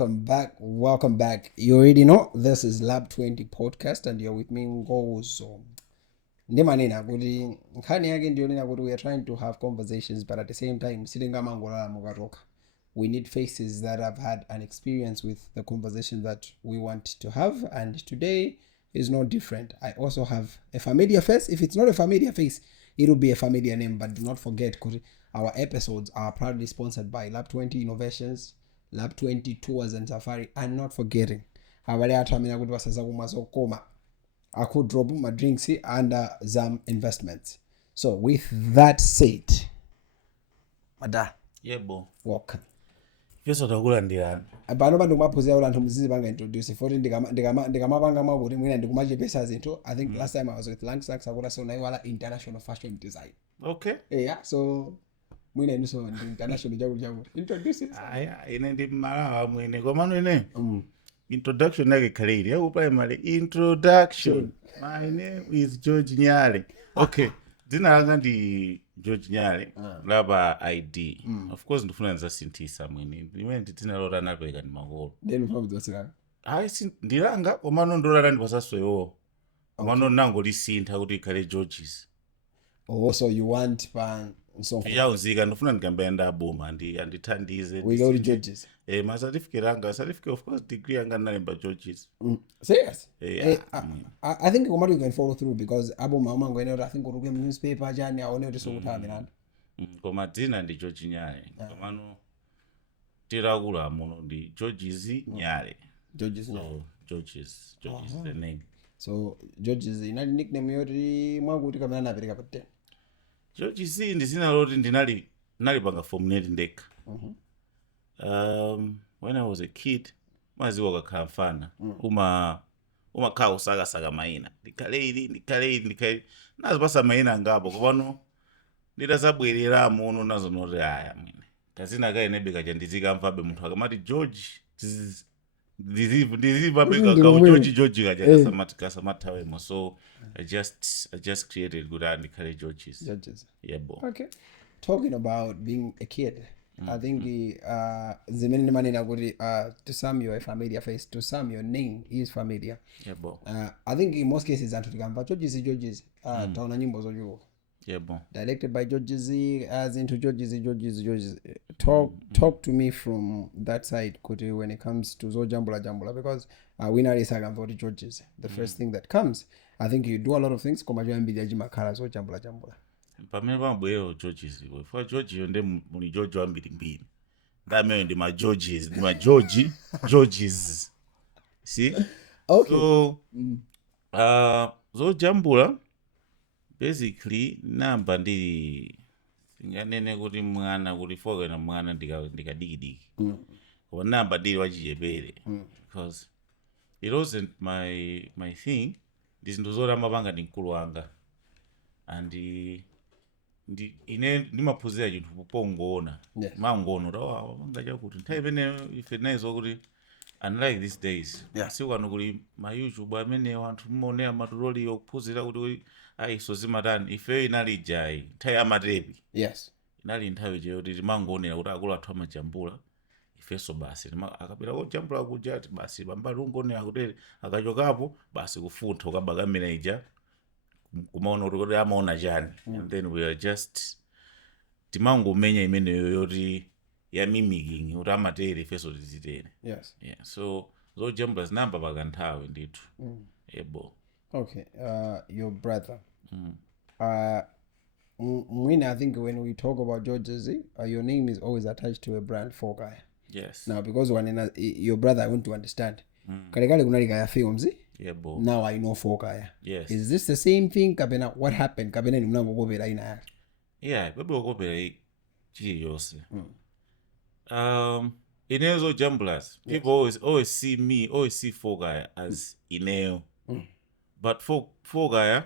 welcome back. You already know this is Lab 20 podcast and you're with me Ngozo. Ndimanena kuti nkhani yake ndiyonena kuti we are trying to have conversations, but at the same time silingamangolala mukaroka. We need faces that have had an experience with the conversation that we want to have, and today is no different. I also have a familiar face. If it's not a familiar face, it will be a familiar name, but do not forget our episodes are proudly sponsored by Lab 20 Innovations, Lab 20 Tours and Safari, and not forgetting abale athamina kuti basaza kumazokoma aku drop my drinks under Zam Investments. So with that said, Mada, yebo welcome. Yeso takulandirani Abantu bandukumaphuzira kuti anthu muzizi banga introduce for ndikamapanga makuti mwina ndikumachepesa zinthu. I think last time I was with Langsax akuti sonaiwala international fashion design. Okay. Yeah, so mwina inuso ndi international jabu introduce it. Aya ine ndi Malawi mwene komano ine introduction yake khalili ya primary introduction. My name is Georgiz Nyale. Okay, dzina langa ndi Georgiz Nyale laba ID. Of course ndifuna nzasinthisa mwene imene dzina lota napeka ndi makolo. Then from the Hayi ndilanga komano ndolala ndipasasweyo komano nango lisintha kuti ikhale Georgiz. Oh, so you want so Yauzika ndifuna ndikambenda aboma andithandize. we go to Georgiz. Ma certificate of course degree anga nalemba Georgiz. Serious? Yeah. I think you can follow through because abo mama ngoena I think uruke mu newspaper jani aone kuti sokuthamira. Koma dzina ndi Georgiz Nyale. Komano tirakula muno ndi Georgiz Nyale. Georgiz Nyale. So Georgiz the name. So Georgiz inali nickname yoti mwakuti kamera napereka pa 10. Georgiz ndi zina loti ndinali panga formulate ndekha. When I was a kid, maziwa kakhala mfana. Umakhala usakasaka mayina. Ndikhale nazipasa mayina ngapo kopano nditazabwerera muno nazo noti aya mwine. Kazina kaye nebeka chandizika mfabe munthu akamati George ndiziva beka ka George kaja kasamatawemo. So I just created good and ndikhale Georgiz. Yebo. Okay. Talking about being a kid, I think zimene manena kuti to some you're a familiar face, to some your name is familiar. Yebo. I think in most cases anthu tikamva Georgiz taona nyimbo zochuluka. Yebo. Directed by Georgiz, as into Georgiz. Talk to me from that side kuti when it comes to Jambula because we know isakamva kuti Georgiz. The first thing that comes, I think you do a lot of things koma joyambira jimakhala Jambula. Pamene pamabwera Georgiz for George yonde muni George wambiri. Ndamene ndi ma Georgiz, ndi ma Georgiz. See? Okay. So Jambula basically namba ndi nganene kuti mwana kuti foka na mwana ndikadikidiki. Kwa namba ndili wachiyepere because it wasn't my thing. Ndizinto zoti amapanga ndi mkulu wanga and ine ndimaphunzira chinthu popongoona. Mangoona tawa manga chakuti nthawi imene ife nayizo kuti unlike these days sikano kuli ma YouTube amene anthu mmonera matuloli okuphunzira kuti ayiso zimatani ife inali jai nthawi amatepi. Yes. Inali nthawi choti timangoonera kuti akulu athu amajambula ifeso basi akapita kujambula kujati basi pambali ungoonera kuti akachokapo basi kufuntha ukabakamira ija kumaona kuti amaona chani. And then we are just timangomenya imeneyo yoti ya mimicking kuti amatere ifeso tizitere. Yes. Yeah, so Jambula zinamba pakanthawi ndithu. Yebo. Okay. Your brother. I think when we talk about Georgiz, your name is always attached to a brand 4Kay. Yes. Now because your brother I want to understand. Kale kunali Kaya Filmz. Yebo. Now I know 4Kay. Yes. Is this the same thing? Kapena what happened? Kapena ni mnango kopera ina. Yeah, bebe okopera chiyose. Inezo Jambulas. People always see me, always see 4Kay as Ineo. But 4Kay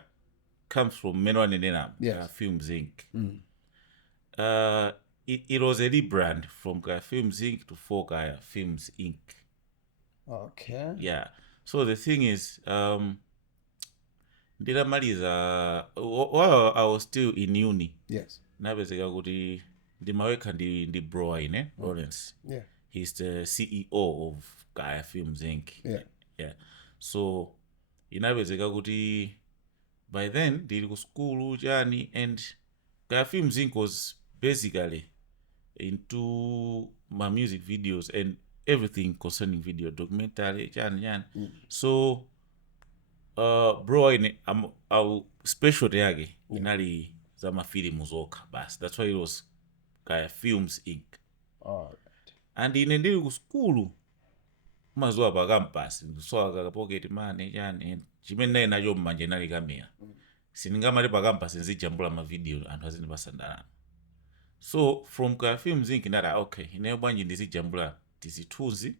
comes from Menwa Nenena Filmz Inc. It was a rebrand from Kaya Filmz Inc. to 4Kay Filmz Inc. Okay. Yeah. So the thing is, ndiramaliza while I was still in uni. Yes. Napezeka kuti ndimaweka ndi bro ine Lawrence. Yeah. he's the CEO of Kaya Filmz Inc. Yeah. So inapezeka kuti by then ndili ku school chani, and Kaya Filmz Inc. was basically into my music videos and everything concerning video, documentary chani. So bro au specialty yake inali za mafilimu zokha basi. That's why it was Kaya Filmz Inc. And ine ndili ku school mazuwa pa campus ndisowa ka pocket money chani, chimene naye nacho mmanje nali kamera. Sindingamali pa campus nzijambula ma video anthu azindipasa ndalama. So from Kaya Filmz Inc. ndati okay, ineyo bwanji ndizijambula tizithunzi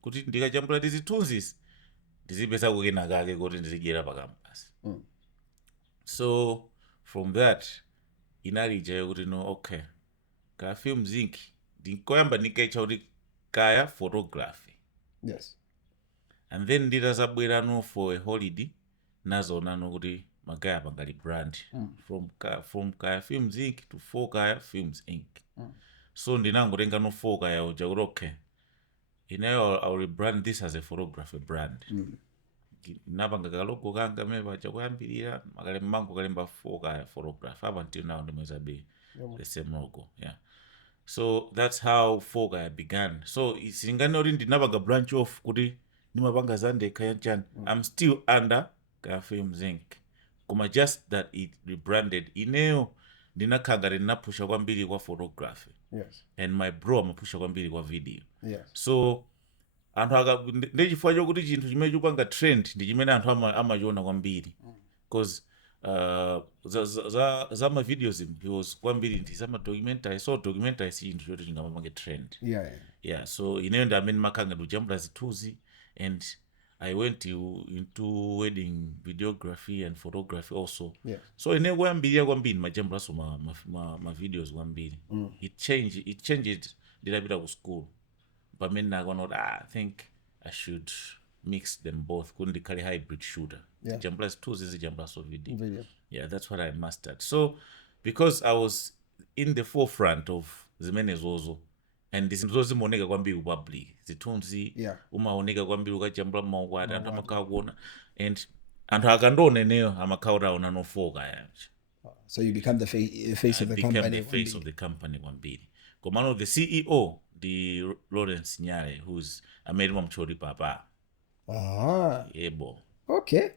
kuti ndikajambula tizithunzisi ndizipesa kukena kake kuti ndizidyera pa campus. So from that inalija yokuti no okay, Kaya Filmz Inc. ndinkoyamba ndikaicha kuti Kaya photography. Yes. And then nditazabwerano for a holiday nazoonano kuti magaya pangali brand from Kaya Filmz Inc. to 4Kay Filmz Inc. So ndinangotenga no 4Kay uja kuti okay, I'll rebrand this as a photography brand. Napanga kalogo kanga meva chakuyambirira makale mango kalemba 4Kay photography up until now ndimezabe the same logo. Yeah. So that's how 4Kay began. So isingane uri ndinapanga branch off kuti ndimapanga zande kaya chan. I'm still under Kaya Filmz Inc. Kuma just that it rebranded. Ineyo ndinakhanga ndinapusha kwambiri kwa photography. Yes. And my bro amapusha kwambiri kwa video. Yes. So anthu ndechifukwa chokuti chinthu chimene chikupanga trend ndi chimene anthu amachiona kwambiri. Because za ma videos was kwambiri ndi za ma documentary. So documentary si chinthu choti chingamapange trend. Yeah. So ineyo ndi amene makhanga ndikujambula zithunzi, and I went into wedding videography and photography also. Yeah. So ineyo kuyambirira kwambiri majambulaso ma videos kwambiri. It changed nditapita ku school. But I think I should mix them both. Couldn't ndikhale hybrid shooter. Yeah. Jambula zithunzi zijambulaso video. Yeah, that's what I mastered. So because I was in the forefront of zimene zozo, and zinthu zimaoneka kwambiri public, zithunzi umaoneka kwambiri ukajambula maukwati anthu amakhala kuona, and anthu akandiona ineyo amakhala utaona no 4Kay. So you become the face of the company. I became the face of the company kwambiri. Komano the CEO, the Georgiz Nyale, who's a made mom chori papa. Yeah, bo. Okay.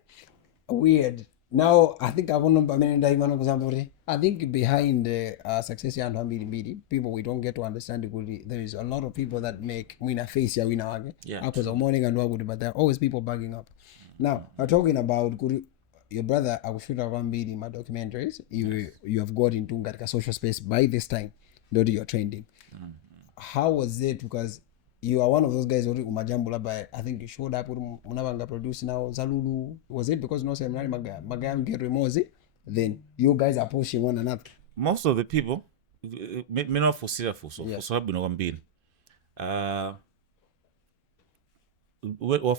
Weird. Now I think I want to I think behind the success and people we don't get to understand it. There is a lot of people that make win face ya win. Yeah. Because morning and what, but there are always people backing up. Now I'm talking about your brother. I will shoot around my documentaries. You have got into a social space by this time. Not your trending. How was it? Because you are one of those guys who umajambula by, I think you showed up with Munabanga produce now Zalulu. Was it because no seminary Magam get remozi? Then you guys are pushing one another. Most of the people may not foresee that for Swabino.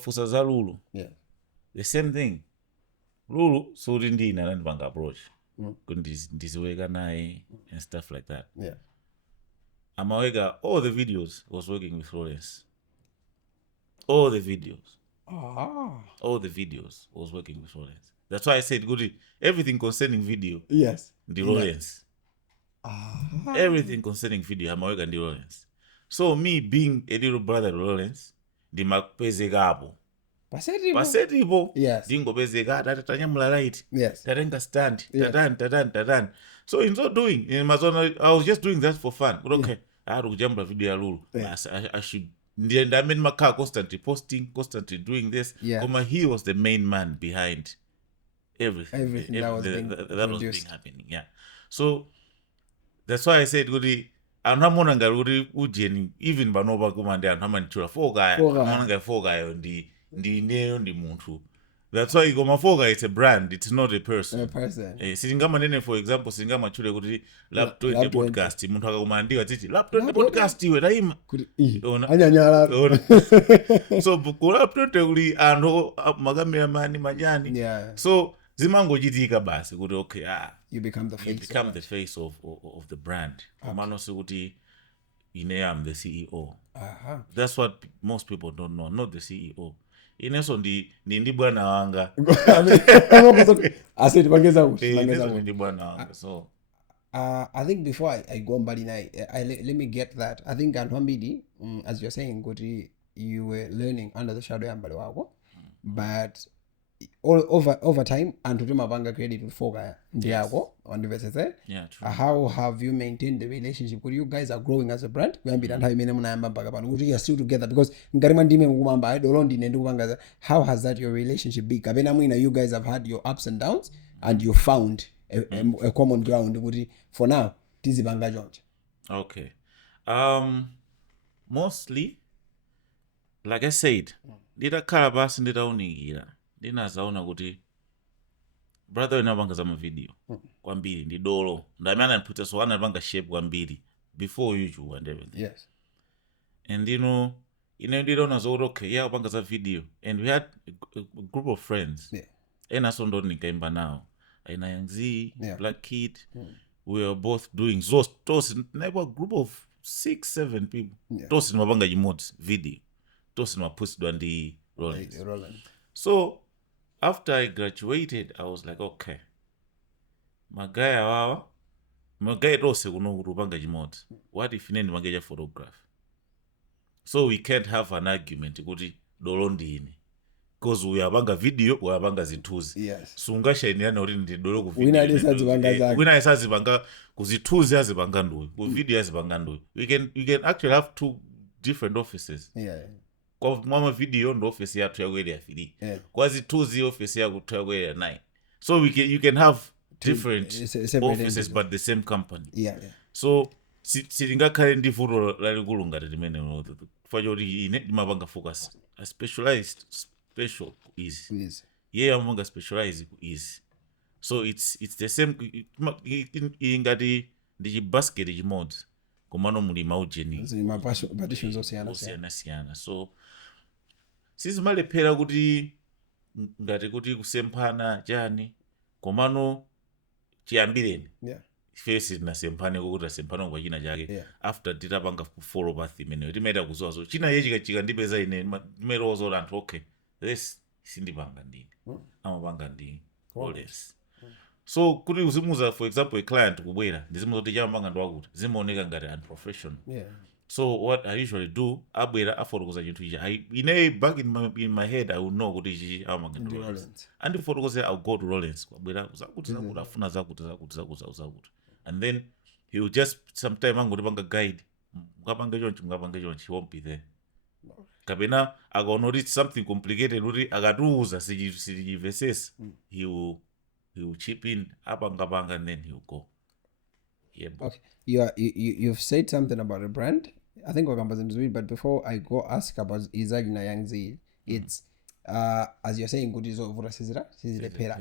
For Zalulu. Yeah. The same thing. Lulu so didn't and banga approach. Couldn't and stuff like that. Yeah. Amawega, all the videos was working with Lawrence. All the videos was working with Lawrence. That's why I said, good, everything concerning video. Yes. The Lawrence. Everything concerning video, Amawega and the Lawrence. So me being a little brother to Lawrence, the Makpeze Gabo. Pasetibo. Yes. Dingo Bezega, that Tanyamula right. Yes. Tarenga stand. Tadan. So in so doing, in Amazon, I was just doing that for fun. But okay, I had to jump a video rule. I should. I mean, my car constantly posting, constantly doing this. Yeah. He was the main man behind everything that was being happening. Yeah. So that's why I said, "Goody." I'm not monanga goody ujeni even banova kumande. I'm not chura 4Kay. I'm not 4Kay ndi neo ndi muntu. That's why you go my 4Kay, it's a brand, it's not a person. A person. Singama nene, for example, singama chule kuti lap 20 podcast. Muntu waka kumandiwa titi lap 20 podcast iwe daima. Anyanyala. So buku lap 20 uli ando magamia mani manyani. Yeah. So zimango jitika basi kuti okay you become the face. You become the face of the brand. Mano si kuti ine am the CEO. That's what most people don't know, not the CEO. Inenso ndi bwana wanga. Aseti pangeza kuti Inenso ndi bwana wanga. So I think before I go mbali na let me get that. I think Anwambidi, as you're saying, kuti you were learning under the shadow ya mbali wako, but over time anthu timapanga credit with 4Kay ndi yako wandivesese. yeah, true. How have you maintained the relationship? Kuti you guys are growing as a brand kuyambira nthawi imene munayamba mpaka pano kuti you are still together, because ngati mwa ndime mukumamba dolo ndine ndikupanga. How has that your relationship been? Kapena mwina you guys have had your ups and downs and you found a common ground kuti for now tizipanga choncho. Okay. Mostly, like I said, nditakhala pasi nditaunikira ndinazaona kuti brother wena apanga za mavideo kwambiri ndi dolo ndamene anandiputsa so anapanga shape kwambiri before usual and everything. Yes. And ine ndidaona zokuti okay, yeah, apanga za video, and we had a group of friends. Yeah. Ena so ndo ndinkaimba nawo aina Young Z, Yeah. Black Kid. We were both doing those a group of 6-7 people. Yeah. Those in mapanga chimodzi video. Those in mapusidwa ndi Rollins. Rollins. So after I graduated, I was like, okay, magaya tose kuno kuti upanga chimodzi. What if ine ndimangeja photograph? So we can't have an argument kuti dolo ndine, because uyapanga video, uyapanga zinthuzi. Yes. Sungashainirana kuti ndi dolo ku video. Wina asazipanga kuzithuzi azipanga nduyi, ku video azipanga nduyi. We can actually have two different offices. Yeah. Kwa mama video ndo office yathu ya area 3. Yeah. Kwa zithuzi office ya kuthu ya area 9. So you can have different offices but the same company. Yeah. So silingakhale ndi vuto lalikulu ngati limene fachoti ine ndimapanga focus a specialized special easy. Yeah, amapanga specialized easy. So it's the same ingati ndi chibasket chimodzi komano muli maujeni partitions osiyana. So sizimalephera kuti ngati kuti kusemphana chani komano chiyambireni. Yeah. Face nasemphane kuti asemphana kwa china chake. Yeah. After titapanga follow path imeneyo timaita kuzowa so china ye chikandipeza ine timerozo anthu okay this sindipanga ndine amapanga ndi Rollins. So kuti uzimuza for example a client kubwera ndizimuza kuti chamapanga ndo wakuti zimaoneka ngati unprofessional. Yeah. So what I usually do, abwera afotokoza chinthu ichi. Back in my head I will know kuti ichi amapanga ndi Rollins. And ifotokoze I'll go to Rollins kwabwera zakuti afuna zakuti. And then he will just sometime angotipanga guide. Mukapanga chonchi, he won't be there. Kapena akaona kuti something complicated kuti akatiuza sichivesesa, he will chip in apanga and then he will go. Yeah. Okay. You've said something about a brand. I think we're going to but before I go ask about Izagi Young Z, it's as you're saying good is over sizira.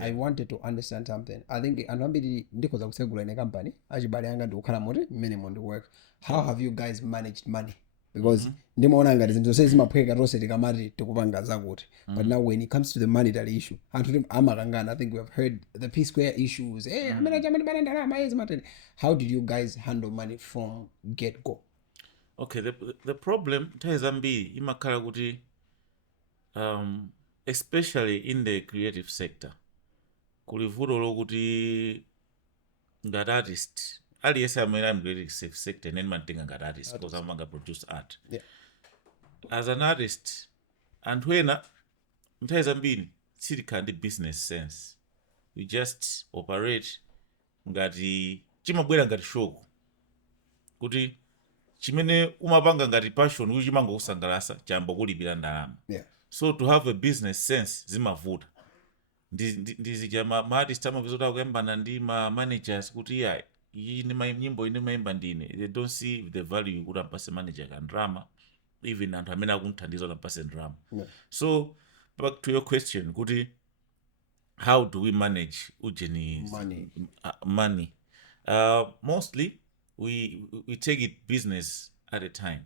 I wanted to understand something. I think anambiri ndikoza kusegula in a company ajibali anga ndikukhala moti minimum work. How have you guys managed money? Because ndimaona ngati zinthu sezimaphweka tonse tikamati tikupanga zakuti. But now when it comes to the monetary issue, anthu amakangana. I think we have heard the P Square issues. How did you guys handle money from get go? Okay, the problem tazambiri imakhala kuti especially in the creative sector kuli vuto lokuti ngati artist aliyese amene am creative sector neni mantenga ngati artist because amanga produce art. Yeah. As an artist anthu ena nthawi zambiri sitikhala ndi business sense. We just operate ngati chimabwera ngati shoku kuti chimene umapanga ngati passion uchi chimangokusangalatsa chamba kulipira ndalama. Yeah. So to have a business sense zimavuta. Ndizija ma artist amapezota kuyambana ndi ma managers kuti ya iyi ni nyimbo ine maimba ndine. They don't see the value kuti ampase manager ka drama, even anthu amene akunthandiza kuti ampase drama. Yeah. So back to your question kuti how do we manage ujeni money? Mostly we take it business at a time.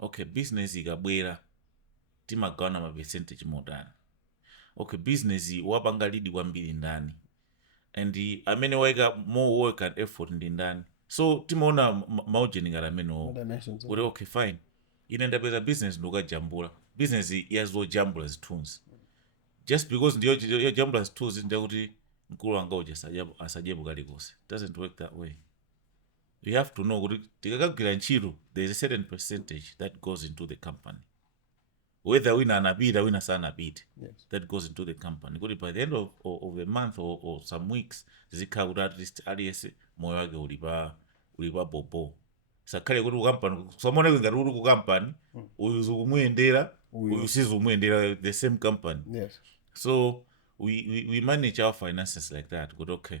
Okay, business ikabwera timagawana ma percentage modana. Okay, business wapanga lead kwambiri ndani, and amene waika more work and effort ndi ndani. So timaona margin ngala amene okay fine, ine ndapeza business ndokajambula business yazojambula zithunzi just because ndiyo jambula zithunzi ndakuti mkulu wanga uja asajebu kalikonse. Doesn't work that way. You have to know kuti tikakagwira ntchito there's a certain percentage that goes into the company, whether wina anapita wina sanapite, that goes into the company kuti by the end of a month or some weeks zikhala kuti at least aliyese moyo wake uli pa bobo. Sakhale kuti kukampani somoneke ngati uli ku company uyu zikumuyendera uyu sizumuyendera the same company. So we manage our finances like that. Good, okay.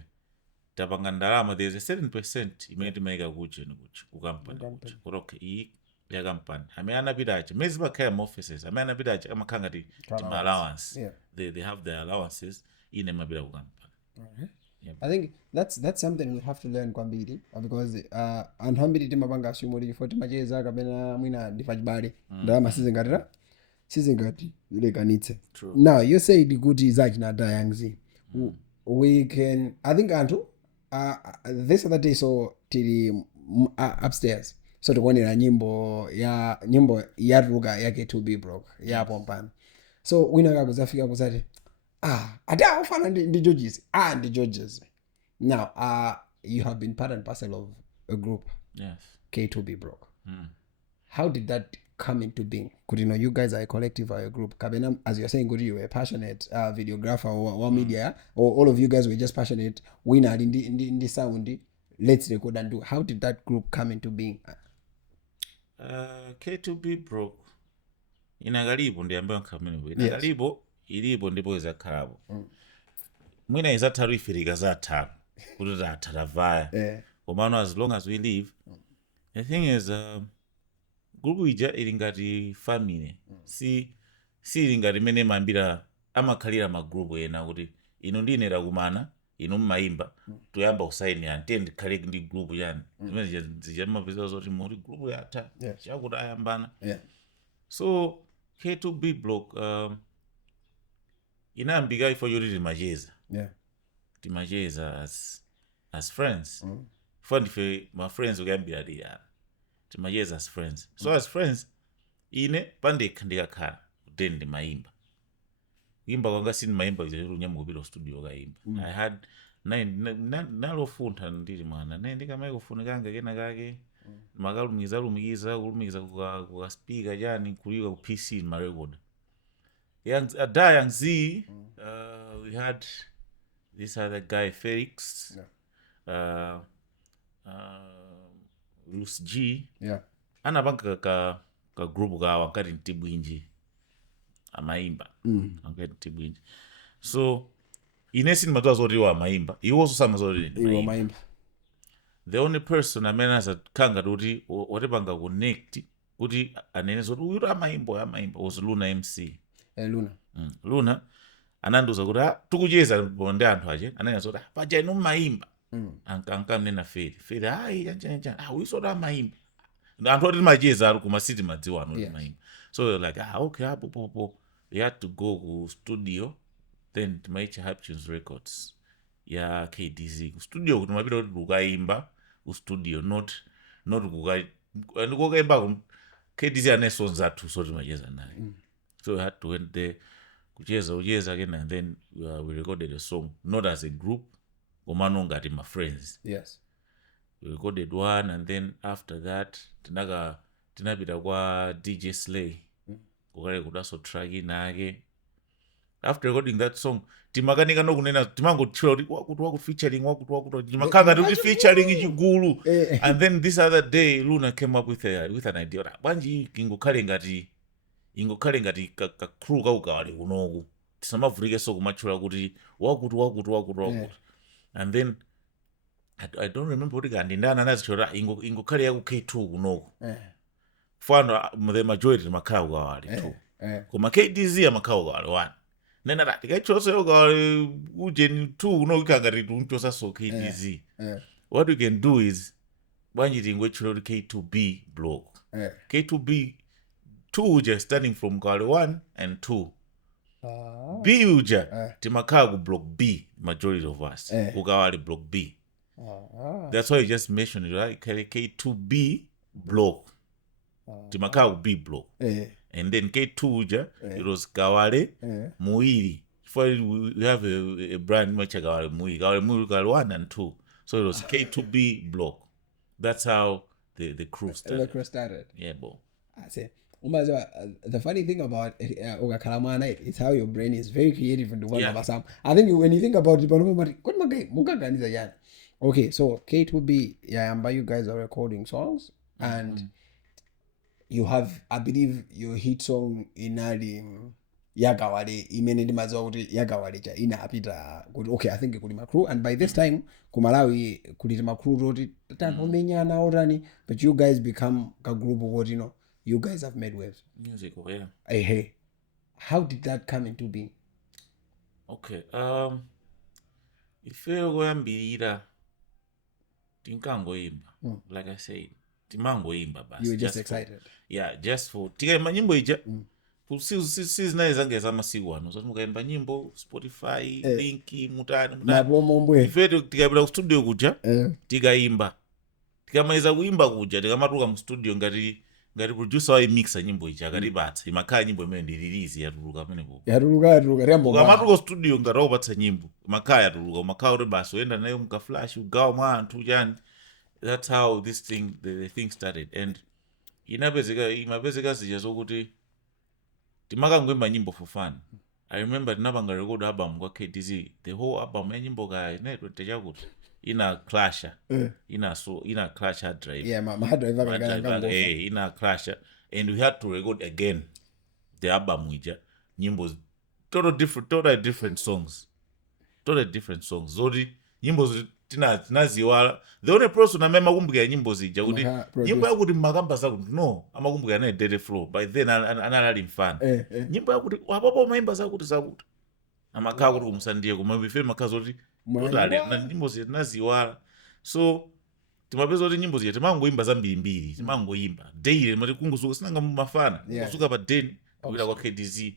Tapanga ndalama, there's a certain percent imene timaika kuche ku company. Good, okay. Iyi ya company. Ame anapitache. Mezi bakaya mu offices. Ame anapitache amakanga ti allowance. They have their allowances ine mabira ku company. Yep. I think that's something we have to learn kwambiri because anthu ambiri timapanga asumuli for timacheza kapena mwina ndifachibale ndalama sizingati lekanitse. Now you said kuti zachinata yangzi we can I think anthu this other day so tili upstairs so tikuonera nyimbo yatuluka yake to be broke yapo mpano so wina kakuzafika kuzati ati aufana ndi Georgiz ndi Georgiz. Now you have been part and parcel of a group, yes, K2B Broke. How did that come into being? Could you know you guys are a collective or a group? Kabena, as you're saying, good, you were a passionate videographer or media, or all of you guys were just passionate. We not in the sound. Let's record and do. How did that group come into being? K2B Broke. Inagalibo ndi ambayo nkamene. Inagalibo ilibo ndipo izakhalabo. Mwina izatharu ifirika zatharu. Kuti zatharavaya. Komano as long as we live, the thing is group ija ilingati family. Si ilingati mene mambira amakhalira ma group ena kuti ino ndinera kumana ino mmaimba tuyamba usaini ante ndikhale ndi group yani. Zimene zijamapeza zoti muri group yatha chakuti ayambana. So K2B Broke inambika ifo yoti timacheza. Timacheza as friends. For my friends ukuyambira liyana. Timacheza as friends. So as friends ine pandekha ndikakhala then ndimayimba. Imba kwanga sini mayimba nyamukupita studio kayimba. I had nalofuntha ndili mwana ndikamaikufunikanga kena kake makalumikiza kuka speaker jani kuliwa ku PC in my record. Young Z, we had this other guy Felix, Luce G. Anapanga ka group ka wankati ntibwinji amaimba. Wankati ntibwinji. So inesi nimatoa zoti wa amaimba. Iwo sanga zoti amaimba. The only person amene azakanga kuti watepanga connect kuti anene zoti uyu amaimba was Luna MC. Luna ananduza kuti tukucheza bonde anthu ache ananya zoti paja inu maimba ankamnena feri hayi yanjanja uyiso da maimba anthu oti macheza ari kuma city madziwa anu maimba. So like okay popo we had to go ku studio then timaicha Haptunes Records ya KDZ ku studio kuti mapita kuti ukaimba ku studio not kukaimba KDZ anesonza athu so timacheza naye. So we had to went there kucheza again and then we recorded a song not as a group komano ngati my friends. We recorded one and then after that tinapita kwa DJ Slay kukale kudaso track inake. After recording that song timakanika nokunena timangochira kuti waku featuring wakuti timakanga kuti featuring ichigulu. And then this other day Luna came up with an idea banji ingokhale ngati ka crew kaukali kunoku tisamavulike so kumachula kuti wakuti. And then I don't remember kuti kandi ndana nazichora ingokhale yaku K2 kunoku. Fano the majority makhala ukawali too. Koma KDZ amakhala ukawali one. Nena that tikaichose ukawali ujeni 2 kunoku ikangati tunchosa so KDZ. What we can do is banji tingochula kuti K2B Broke. K2B 2 uja starting from Kale 1 and 2. B uja timakhala ku Block B majority of us. Ukawali Block B. That's why you just mentioned it, right? K2B Broke. timakhala ku B block and then K2 uja it was Kawale Muiri. We have a brand much Kawale Muiri. Kawale Muiri Kawale 1 and 2. So it was K2B block. That's how the crew started. The crew started. Yeah, bro. I say, the funny thing about Kalamana is how your brain is very creative and the one of some. I think when you think about it, okay, so K2B, you guys are recording songs and you have, I believe, your hit song inali Yagawale, imenedi mazauti Yagawale cha inapita. Okay, I think kulima crew, and by this time Kumalawi kulima crew roti menyana orani, but you guys become a group of what you guys have made waves. Music, yeah. Hey, how did that come into being? Okay, ife kuyambirira tinkangoimba like I said timangoimba basi. You were just excited. Just for tikaimba nyimbo ija sizinaye zange zamasiku ano zoti mukaimba nyimbo Spotify linki mutani ife tikaipita ku studio kuja tikaimba tikamaliza kuimba kuja tikamatuka mu studio ngati producer waimixa nyimbo ija akatibatsa imakhala nyimbo imene ndi release yatuluka pamenepo ukamatuka studio ngati wakupatsa nyimbo imakhala yatuluka umakhala kuti basi uyenda nayo mukaflash ugawa mwa anthu chani. That's how this thing the thing started, and imapezeka zija zokuti timakangoimba nyimbo for fun. I remember tinapanga record album kwa KTZ, the whole album ya nyimbo ka inaitwa chakuti ina clasher ina clash hard drive my hard drive ina clasher, and we had to record again the album ija nyimbo totally different songs zoti nyimbo tinaziwala. The only person amema kumbukira nyimbo zija kuti nyimbo yakuti makamba zakuti no amakumbukira naye Dirty Flow by then analali mfana nyimbo yakuti wapopo maimba zakuti amakhala kuti kumsandiye koma ife makhala zoti totally nyimbo zija tinaziwala. So timapeza kuti nyimbo zija timangoimba zambirimbiri timangoimba daily mati kungusuka sinanga mumafana kusuka pa 10 kupita kwa KDZ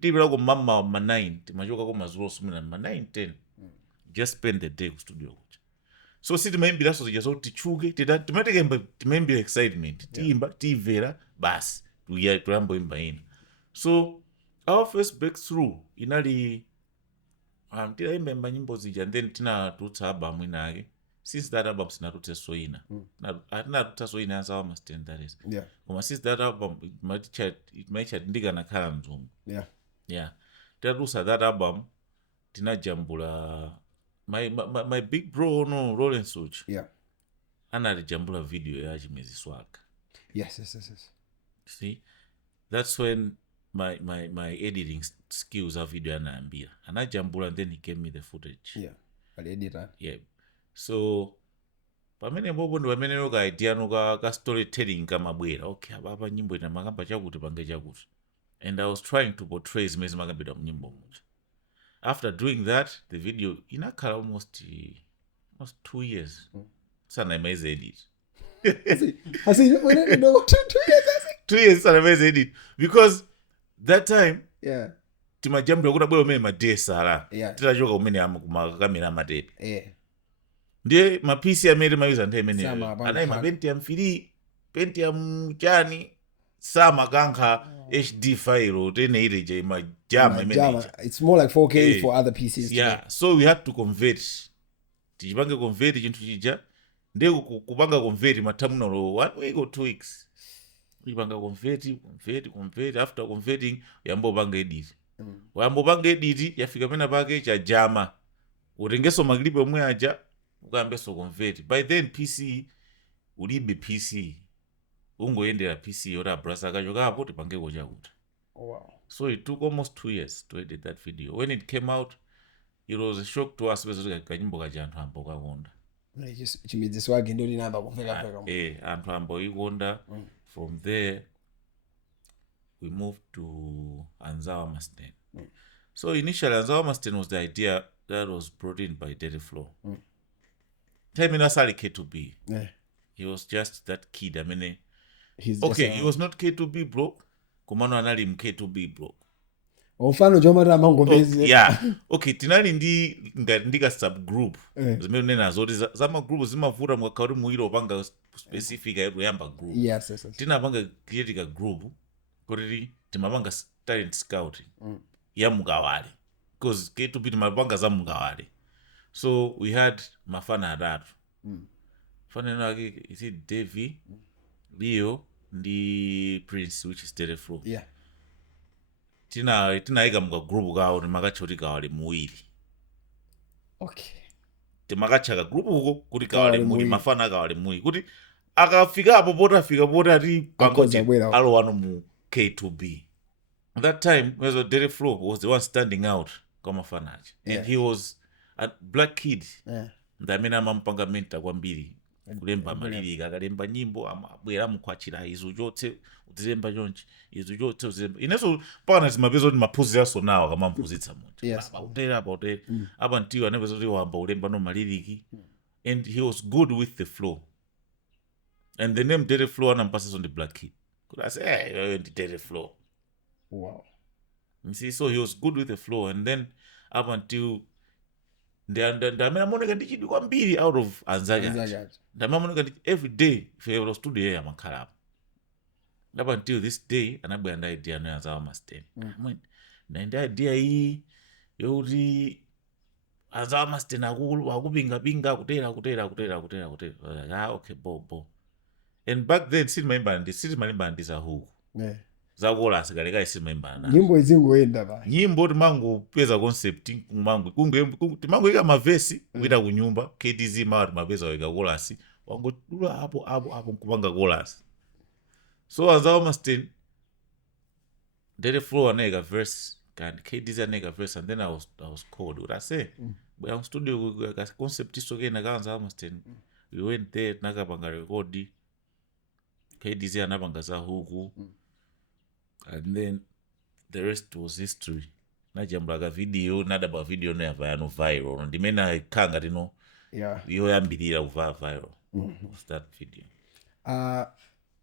tipita kwa mama ma 9 timachoka kwa mazulo sumina ma 9 10 just spend the day ku studio kuja. So si timaimbira so zija so tichuke timaimbira excitement tiimba tivera basi tuyamboimba ina. So our first breakthrough inali tidaimba nyimbo zija and then tinatulutsa album inake. Since that album sinatulutsa soina atinatulutsa soina yansawa masten that is koma since that album maicha ndikanakhala mzungu titatulutsa that album tinajambula my big bro no Lawrence Uch analijambula video ya Chimezi Swag. Yes. See, that's when my editing skills of video anaambia anajambula, and then he gave me the footage. Editor. So pamene bobo ndo pamene yoka idea no ka storytelling kamabwera. Okay, apa nyimbo ina makamba chakuti pange chakuti, and I was trying to portray zimezi makambira mu nyimbo muja. After doing that, the video inakhala almost 2 years. Sana imeze edit. I see when I know 2 years sana imeze edit because that time timajambula kuti abwera umene madesala titachoka umene kumakamera amatepe ndiye mapisi amene mayuza nthawi imene anayi mapentium 3 pentium chani samakankha HD file tene je majama imene. It's more like 4K for other PCs. So we had to convert. Tichipange convert chinthu chija ndiye kupanga convert materminal 1 week or 2 weeks. Tipanga convert after converting yambopanga edit. Wayambopanga edit yafika pena pake cha jama. Utengeso magripe omwe aja ukambeso convert. By then PC ulibe PC. Ungoendera PC yora brasa kachoka hapo tipange koja kuti. So it took almost 2 years to edit that video. When it came out, it was a shock to us because kanyimbo kaja anthu ambo kakonda. Chimezi Swag ndo linamba kufeka. Anthu ambo ikonda. From there we moved to Anzawa Masten. So initially Anzawa Masten was the idea that was brought in by Dirty Flow. Time nasali K2B. He was just that kid. I mean, he was not K2B block. Kumano anali K2B block. ofano chomata amangopezeka yeah okay tinali ndika subgroup zimene unenazo kuti za magroup zimavuta mukakhala kuti muwiri opanga specific yekuyamba group. yes tinapanga creating a group kuti timapanga talent scouting ya mukawale because ketupi timapanga za mukawale, so we had mafana atatu fana ena ake isi Davy, Leo ndi Prince which is Teleflow. yeah tinayika muka group kawo timakachoti kawale muwiri. okay timakachaka group uko kuti kawale muwiri mafana akawale muwiri kuti akafikapo potafika potati pangoti alowano mu K2B. That time Mphwedo Teleflow was the one standing out kwa mafana aja and he was a black kid ndamene amampanga mentor kwambiri kulemba malirika akalemba nyimbo amabwera mukwachira izo chotse uzilemba chonchi izo chotse uzilemba ineso pana zimapezo kuti maphunziraso nawo akamamphunzitsa munthu apa apa ntiwo anapeza kuti wamba ulemba no maliriki and he was good with the flow and the name Teleflow anampasa on the black kid kuti I say hey ndi Teleflow. Wow. You see, so he was good with the flow and then up until ndamene amoneka ndichidwi kwambiri out of anzake ndamene amoneka every day ifeyo studio yeye amakhalapa up until this day anabwera ndi idea no yazawa master na ndi idea iyi yokuti azawa master akupinga kutera okay bo and back then sitimalimba ndi zahuku zakola asikaleka isimayimbana nyimbo izingoenda ba nyimbo timangopeza concept timangoika mavesi kuita kunyumba KDZ mawati mapeza weka chorus wangodula hapo nkupanga chorus. So azawa master Teleflow anayika verse and KDZ anayika verse and then I was called what I say bwa studio ka concept isoke nakaanza master we went there nakapanga record KDZ anapanga za huku and then the rest was history. Najambulaga video nadaba video no yavayano viral ndimena kanga tino yo yambirira uva viral of that video.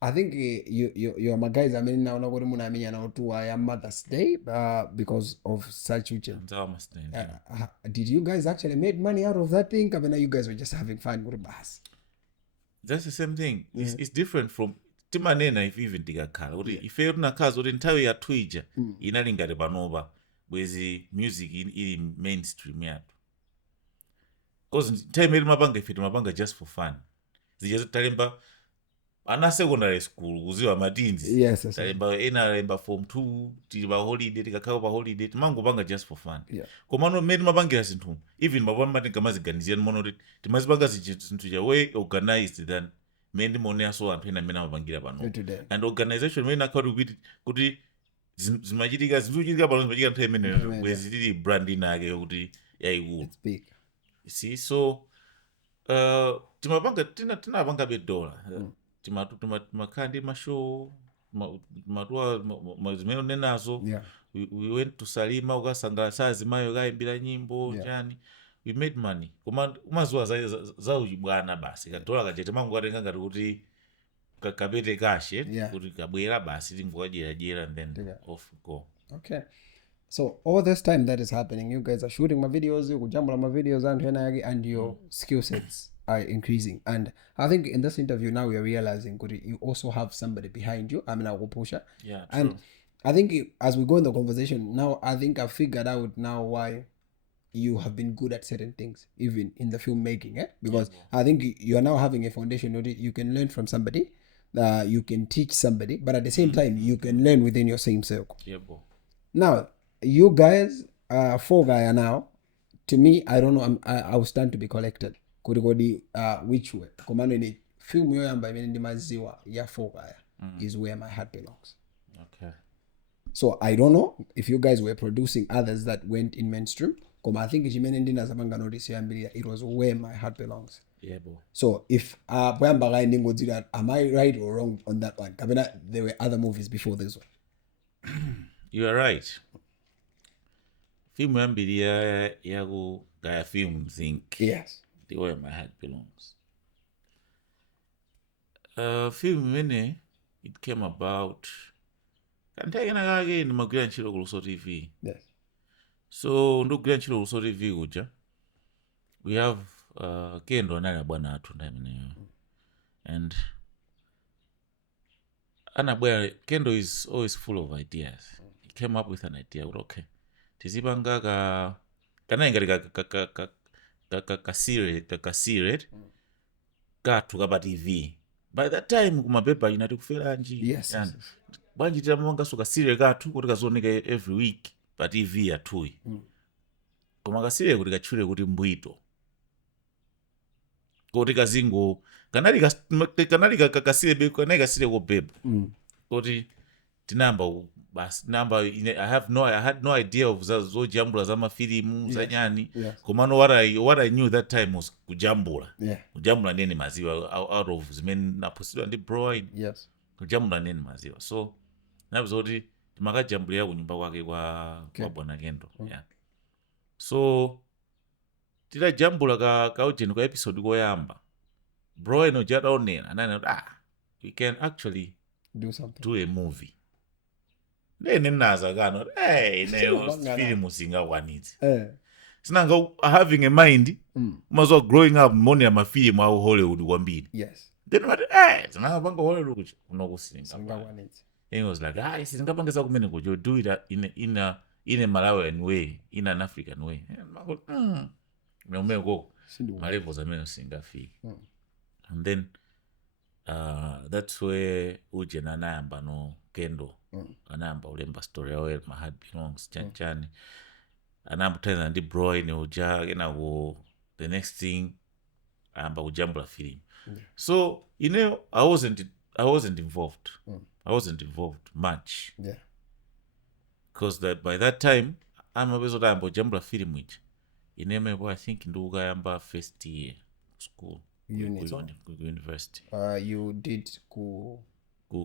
I think you're my guys now not going to now to Mother's Day because of such did you guys actually made money out of that thing? I mean, you guys were just having fun with bus. That's the same thing. It's different from timanena if even tikakhala kuti ife tunakhaza kuti nthawi yathu ija inali ngati panopa bwezi music ili mainstream yathu because nthawi imene timapanga ife timapanga just for fun zija talemba ana secondary school kuziwa matinzi talemba ena alemba form 2 tili pa holiday tikakhala pa holiday timangopanga just for fun koma no mmene timapangira zinthu even mapamba tikamaziganizira mono kuti timazipanga zinthu cha way organized than mende mone aso anthu ena amene amapangira pano and organization imene akhala kuti zimachitika pano zimachitika nthawi imene bwezi tili brand inake yokuti yayikulu. See, so tinapanga bedola timakhala ndi mashow zimene unenazo we went to Salima ukasangalasa azimayo kayimbira nyimbo chani we made money koma umaziwa za uchibwana basi kadola kachete mangu katenga ngati kuti kapete kashe kuti kabwera basi tingokadyera and then off go. Okay, so all this time that is happening you guys are shooting my videos kujambula my videos and your skill sets are increasing and I think in this interview now we are realizing you also have somebody behind you. I mean I will push her and true. I think as we go in the conversation now I think I've figured out now why you have been good at certain things even in the filmmaking because I think you are now having a foundation you can learn from somebody, you can teach somebody, but at the same time you can learn within your same circle. Now you guys 4Kay now to me I don't know I will stand to be collected kurikodi which way komano ni film yoyamba imene ndimaziwa ya 4Kay is where my heart belongs. Okay, so I don't know if you guys were producing others that went in mainstream koma I think chimene ndinazamanga notice yambirira it was where my heart belongs. So if poyamba kai ndingodzira am I right or wrong on that one kapena there were other movies before this one? You are right. Film yambirira yaku Kaya Filmz Inc. Yes, the where my heart belongs. Film mene it came about kanthawi kena kake ndimagwira ntchito ku Luso TV. Yes. So ndikugwira ntchito ku Luso TV kuja we have Kendo anali abwana athu ndameneyo, and anabwera. Kendo is always full of ideas. He came up with an idea, okay, tizipanga kanali ka series kathu kapa TV. By that time kumapepa inati kuferanji. Yes. Banji titamanga suka series kathu kuti kazooneka every week pa TV yathuyi. Koma ka series kuti katchule kuti Mphwedo. Kuti kazingo kanali ka series ko beba. Kuti tinamba basi namba I had no idea of zojambula za mafilimu za nyani. Komano what I knew that time was kujambula. Kujambula nene maziwa out of zimene naposidwa ndi Broid. Yes. Kujambula nene maziwa. So nabuzoti timakajambulira kunyumba kwake kwa bwana Kendo. Yeah. So titajambula ka ujeni kwa episode koyamba. Bro eno jadaonera anani we can actually do a movie. Nene naza kano neyo film singakwanitsi. Sinanga having a mind mazo growing up money ama film au Hollywood kwambiri. Yes. Then what tinapanga Hollywood kunokusingakwanitsi. He was like singapangeza kumene kujo, you do it in a Malawian way, in an African way. Umeko malevels amene singafiki. And then that's where uje nanayamba no Kendo anayamba ulemba story yawe my heart belongs chanchani anayamba tena ndi Broy ne uja kena go the next thing amba kujambula film. So I wasn't involved. I wasn't involved much. Yeah. Because by that time I'm always amba kujambula film ija inemepo I think ndukayamba first year school. University. You did go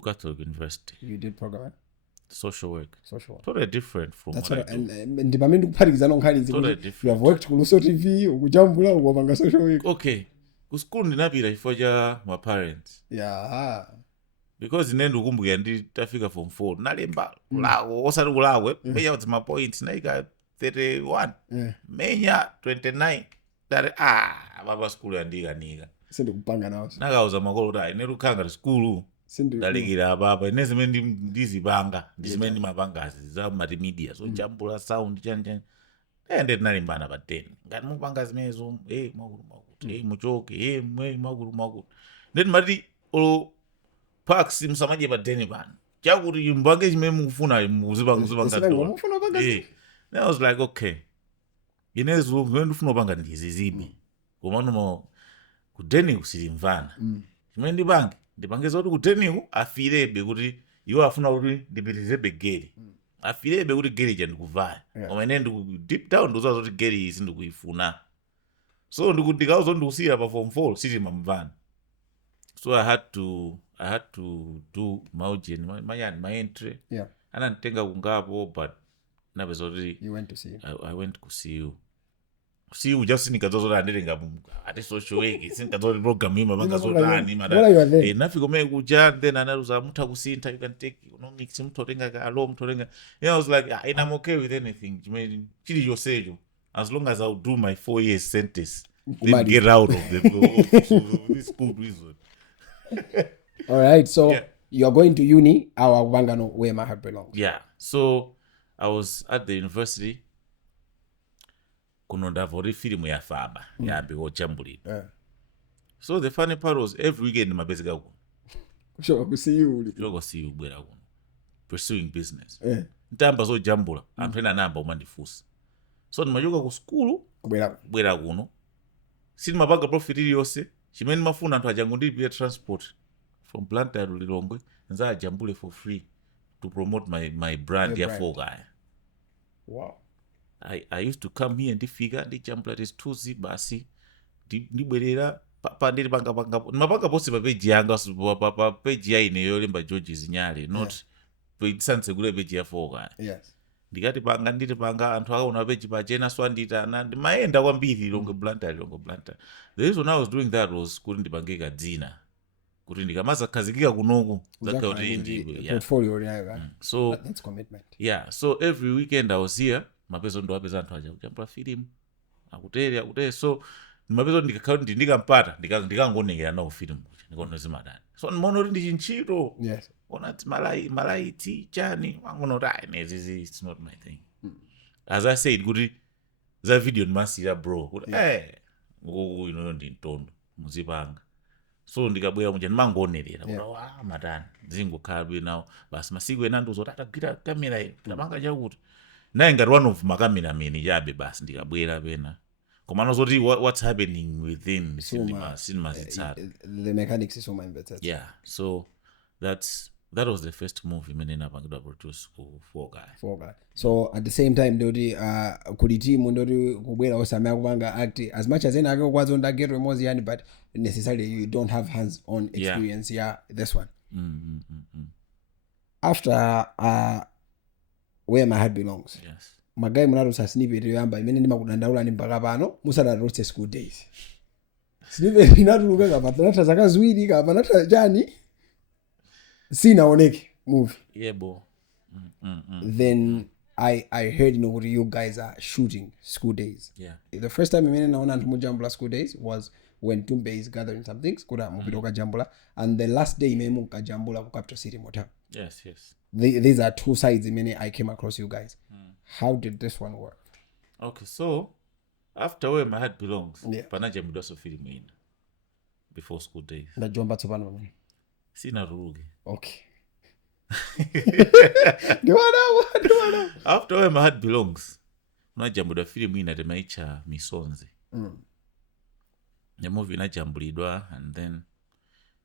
Catholic University. You did program social work. Totally different from that's what I do. And ndipamene kuphatikizana nkhani Totally you different. have worked ku Luso TV ukujambula ukupanga social work. Okay. Ku school ndinapita chifukwa cha my parents. Yeah. Because ine ndikumbukira nditafika form 4 nalemba kulawo osati kulawe menya kuti my points naika 31 menya 29 that baba school yandikanika sindikupanga nawo nakauza makolo kuti ine lukhanga school ndalikira baba ine zimene ndizipanga ndizimene ndimapangazi za multimedia so jambula sound chani ende tinalimbana pa 10 ngati mupanga zimenezo makulu muchoke makulu ndeti mati parks msamaje pa 10 pano chakuti mbange chimene mukufuna muzipanga I was like okay inezo vimene ndifuna upanga ndizizibe komano kudeni kusilimvana chimene ndipange zoti kudeniku afirebe kuti iwo afuna kuti ndipitizebe geri afirebe kuti geri chandikuvaya koma ine deep down ndikuziwa zoti geri isi ndikuyifuna so ndikauzo ndikusiyira pa form 4 sitimamvana. So I had to do my entry. Yeah. Ananditenga kungapo but napeza kuti You went to see him. I went to see you. See you just nikazozora anderenga ati social work sinkazori program ima bangazotani mara nafiko me kuja then analuza mutha kusintha you can take mix muthotenga ka alo muthotenga. I was like I'm okay with anything chili yosejo as long as I'll do my 4 years sentence then get out of this school reason. All right, so you're going to uni our Bangano where my heart belongs. Yeah, so I was at the university kunondavori film ya faba yambe kochambulira. So the funny part was every weekend mabezeka kuno sure ku see you bwera kuno pursuing business ntamba zo jambula anthu ena namba umandifusa so ndimachoka ku school bwera kuno sinimapanga profit iliyonse chimene mafuna anthu ajangu ndilipire transport from Blantyre to Lilongwe nza jambule for free to promote my brand ya 4Kay. Wow. I used to come here ndifika ndijambula tisituzi basi ndibwerera pa ndilipanga mapanga posi pa page yanga pa page ya ine yolemba Georgiz Nyale not sanse kule page ya 4Kay. Yes. nditipanga anthu akaona page pa jena swandita ndimayenda kwambiri Lilongwe Blantyre. The reason I was doing that was kuti ndipangeka dzina kuti ndikamazakhazikika kunoku zakhala kuti ndibwe portfolio yayo so that's commitment. Yeah, so every weekend I was here mapezo ndo apeza anthu aja kujambula film akutere so mapezo ndikakhala kuti ndikampata ndikangonekera nawo film kuti ndikono zimadani so ndimaona kuti ndi chinchito yes ona ti malaiti chani wangono kuti this it's not my thing as I said kuti za video ndimasira bro kuti ngoku inoyo ndi ntondo muzipanga so ndikabwera munje ndimangonerera kuti madani zingokhala bwe nawo basi masiku ena ndozoti atagwira kamera iyi ndapanga chakuti naye ngati one of makamera chabe basi ndikabwera pena koma nozoti what's happening within cinema zitsala the mechanics is so inverted. Yeah, so that was the first movie imene napangidwa produce ku 4Kay. So at the same time ndoti kuli team ndoti kubwera osamaya kupanga act as much as ena ake okwazi ndagero emozi yani but necessarily you don't have hands on experience this one. After Where My Heart Belongs. Yes. Magai munarusa snippet yoyamba imene ndimakudandaula ni mpaka pano musadarotse School Days. Snippet inatuluka kapata zaka ziwiri kapata chani sinaoneke movie. Yeah, bo. Then I heard you guys are shooting School Days. Yeah. The first time imene naona anthu mujambula School Days was when Tumbe is gathering some things kuda Mphwedo kajambula and the last day imene mukajambula ku Capital City Motel. Yes. These are two sides imene I came across you guys. How did this one work? Okay, so after Where My Heart Belongs, panajambula so film in before School Days. Ndajomba tsopano mimi. Sina ruge. Okay. Ndiwana. After Where My Heart Belongs, panajambula film in atemaicha misonzi. The movie inajambulidwa and then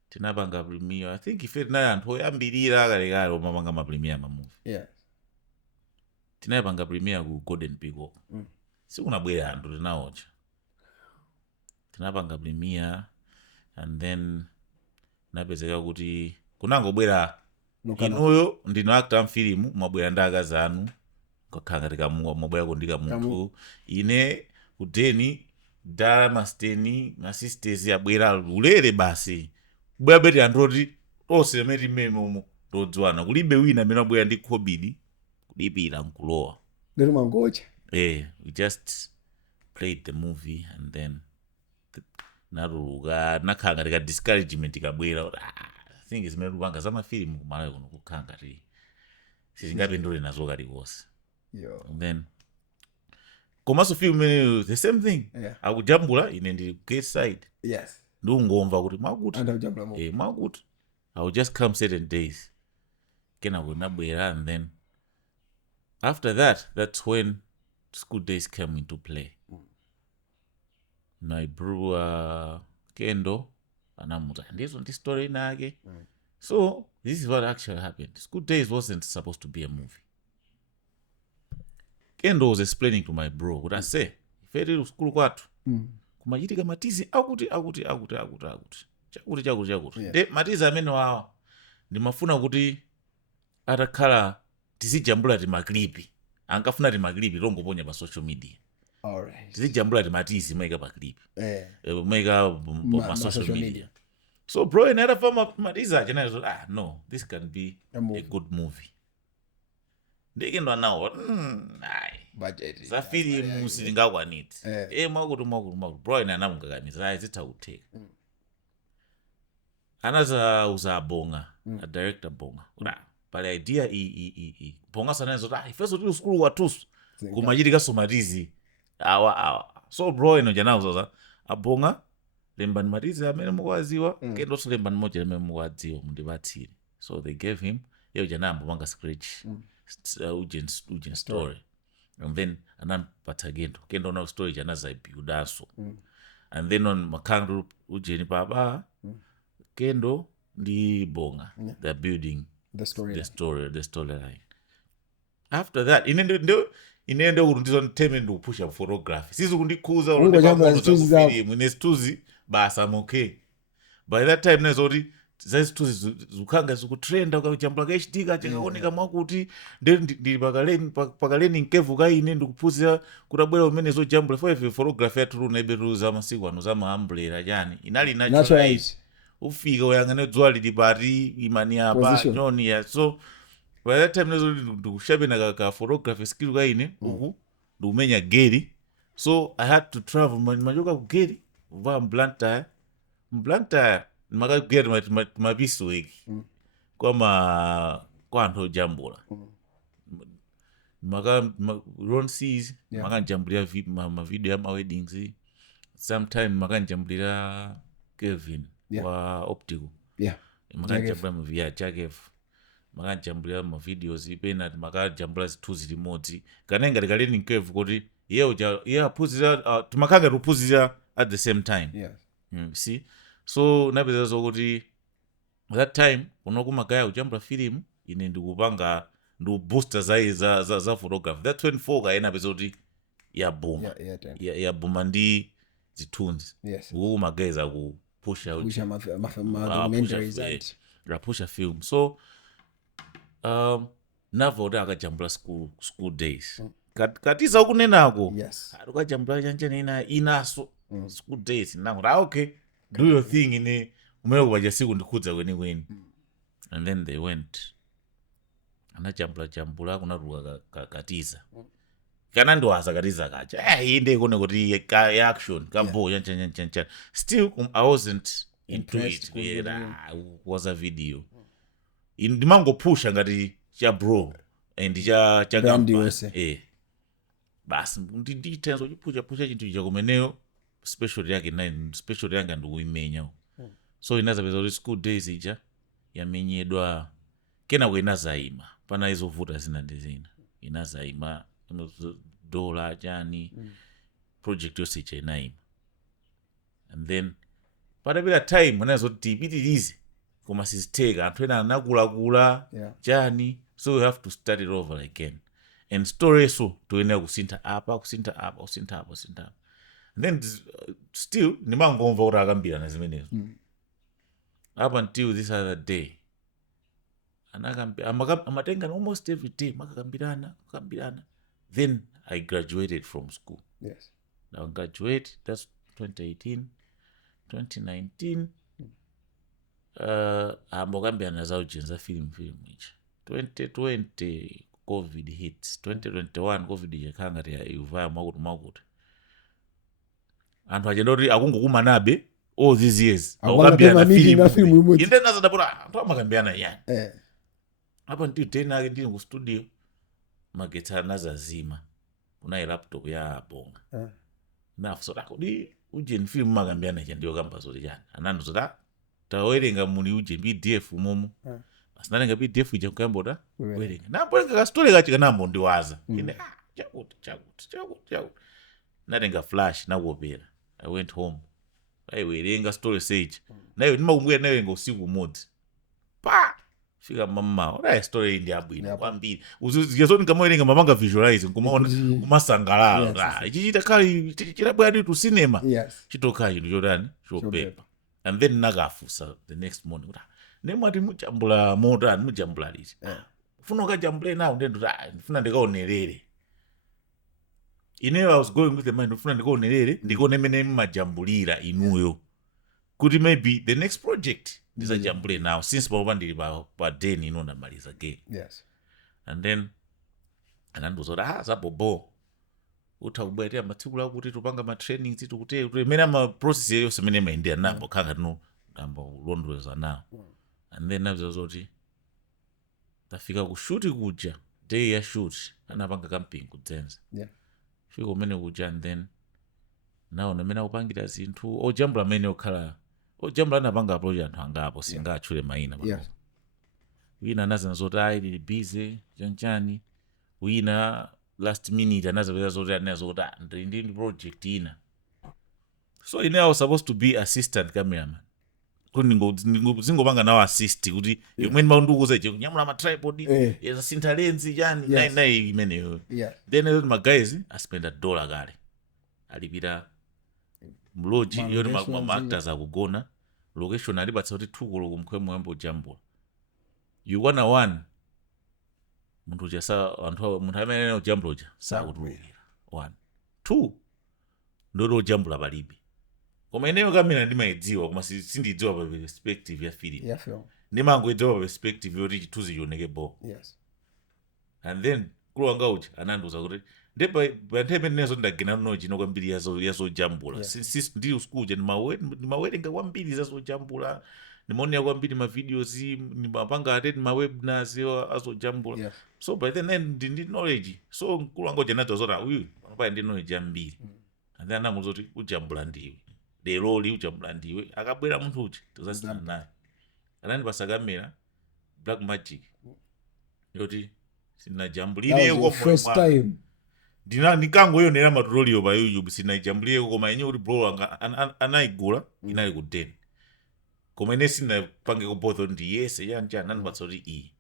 tinapanga premiere. I think ife tinaye anthu oyambirira kalekale omapanga mapremiere ma movie. Yeah. Tinapanga premiere ku Golden Peacock. Sikunabwera anthu tinaocha. Tinapanga premiere and then napezeka kuti kunangobwera inuyo ndino actor mfilimu mwabwera ndakazi anu kakhala tikamuwa mwabwera kundika munthu ine kudeni dala masteni masisters yabwera ulere basi bwera beti androti ose meti memo todzwana kulibe wina amene abwera ndi COVID kulipira nkulowa lero mangocha we just played the movie and then naruga nakhanga tika discouragement ikabwera thing is mepanga za mafilimu kumalawi kuno kukhanga ti sizingapindule nazo kaliwonse and then komanso film the same thing akujambula ine ndi gate side yes ndungomva kuti mwakuti andajambula mwakuti I will just come certain days kena kunabwera and then after that's when School Days came into play. Na ibru Kendo anamuta ndizo ndi story nake. So this is what actually happened. School Days wasn't supposed to be a movie. Kendo was explaining to my bro what I say iferi school kwatu kumachitika matizi akuti chakuti de matizi amene wawa ndimafuna kuti atakhala tizijambula ti maklipi ankafuna ti maklipi longoponya pa social media. Alright. Tizijambula ti matizi maika pa clip maika pa social media. So bro and other form of matizi achana no, this can be a good movie. Ndikendo nawo budget za film silingakwaniti mwakuti bro ine anamungakamiza zitawuteka anaza uzabonga a director bonga pale idea bonga sana nzoti ifeso tili school watusu kumachitika somatizi awa so bro ino jana uzaza abonga lembani matizi amene mukwaziwa kendo so lembani moja amene mukwaziwa mundibatsire. So they gave him yo jana ambomanga scratch urgent story and then anampatsa kendo na story jana za buildaso and then on makandu ujeni baba kendo ndi bonga they're building the storyline. After that inende urundizo nteme ndikupusha photography sizi kundikhuza film ine stuzi basa okay by that time nezoti zazituzi zukhanga zikutrenda ukachambula ka HD kachikaoneka mwakuti ndi pakaleni nkevuka ine ndikuphunzira kutabwera umene zojambula for photography yathu naiberuza masiku ano za maambrela chani inali natural ufika uyang'ane dzuwa lili pati imani apa Position. nyoni ya so by that time nezo ndikushabena ka photography skill kaine uku ndikumenya geri so I had to travel majoka ku geri va Blantyre makageri mapiso eki kwa anthu ojambula Ron seas makanjambulira mavideo ya maweddings sometime makanjambulira Kevin wa optical makanjambulira mavia Jakef makanjambulira mavideos pena makanjambulira zithunzi limodzi kanenga likaleni Kev kuti iye aphunzira timakanga tiphunzira at the same time see so napeza zokuti that time unokumagaya kujambula film ine ndikupanga ndibooster za photography that 24 napeza kuti yabuma ndi zithunzi ukumageza kupusha pusha film so navo kuti akajambula school days katiza ukunenako ukajambula chanchene inaso school days nakuti okay do your thing ine umene kupaja siku ndikhudza kwenikweni and then they went anajambula kunatuluka katiza kana ndiwaza katiza kacha inde kone kuti action kambo chancha still I wasn't into it was a video ndimangopusha ngati cha bro and cha campus basi nditenzo chipusha chinthu cha kumeneyo special yake ndikuimenya so inazapeza kuti school days ija yamenyedwa kena inazaima pana izovuta zina ndi zina inazaima dola chani project yonse icha inaima and then patapita time anazoti tipitirize koma siziteka anthu ena anakulakula chani so we have to start it over again and story so toyenera kusintha apa and then still ndimangomva kuti akambirana zimenezo up until this other day amatenga almost every day makakambirana then I graduated from school now graduate that's 2019 ambokambirana za ujenza film ichi 2020 covid hits 2021 covid ijakhala ngati yayivaya mwakuti anthu achenda kuti akungokumanabe all these years akukambirana film inde nazadapota anthu amakambirana yani apa nditenake ndili ku studio magetsi anazazima kuna laptop ya bonga nafusoda kuti ujeni film makambirana ichi ndiyo kamba zoti chani anandizoda tawerenga muli uje PDF momo asinalenga PDF ija kuyambota werenga nambolenga ka story kachi kanambo ndiwaza ine chakuti natenga flash nakuopera I went home aiwerenga story sage nayo ndimakumbuka nayo usiku umodzi fika mama oda story ndi abwino kwambiri uziziyazoni ngamawerenga mapanga visualize kumaona kumasangalala ichi chitakali chirabwadi tu cinema chitoka chinthu chotani chopepa and then nakafusa the next morning nemwati mujambula motani mujambula liti ufuna ukajambule nawo ndendo ndifuna ndikaonerere ineyo I was going with the mind ufuna ndikaonerere ndikone mene mmajambulira inuyo kuti maybe the next project ndizajambule nawo since panopa ndili pa deni ino ndamaliza game and then ananduzoti zabobo utha kubwetera matsiku lakuti tupanga ma trainings tikutero mene ma process yonse mene maendera nambo khanga tino nambo londoleza nawo and then nabzazoti tafika ku shoot kuja day ya shoot anapanga camping kudzenza fika umene kuja and then nawo mene akupangira zinthu ojambula mene okhala ojambula anapanga approach anthu angapo singatchule maina wina anaza zoti ili busy chanchani wina last minute anazapeza zoti anazoti ndi project ina so I was supposed to be assistant cameraman kuti zingopanga nawo assist kuti imweni maundukuza ichi kunyamula ma tripod sintha lenzi chani nayi imeneyo then my guys aspenda $1 kale alipira mloji yoti ma actors akugona location alipatsa kuti 2 koloko mkhwemo yambo jambula you wanna one munthu chasa anthu munthu amene ujambula sakutulukira 1 2 ndolo jambula palibe koma ineyo kamera ndimaidziwa koma sindidziwa pa perspective ya film Yeah, film. ndimangoidziwa pa perspective yoti chithunzi chioneke bo. Yes. And then mkulu wanga uchi anandiuza kuti ndepa panthawi imenezo ndagena no chino kwambiri yazojambula. Since ndili usikuja ndimawerenga kwambiri zazojambula, ndimaonera kwambiri ma videos, ndimapanga attend ma webinars azojambula. Yes. So by then ndi knowledge. So mkulu wanga uchi anadza zoti uyu pali ndi knowledge yambiri. And then anamuza kuti ujambula ndiwe, lero ujambula ndiwe, akabwera munthu uchi tozasiyana naye. Anandipasa kamera black magic yoti sinajambulire kwa first time ndikangoyonera matulolio pa YouTube sinajambulire koma yenye kuti bro anga anaigula inali ku 10 koma ine sinapange ko both ndi yese yancha anandipatsa kuti iyi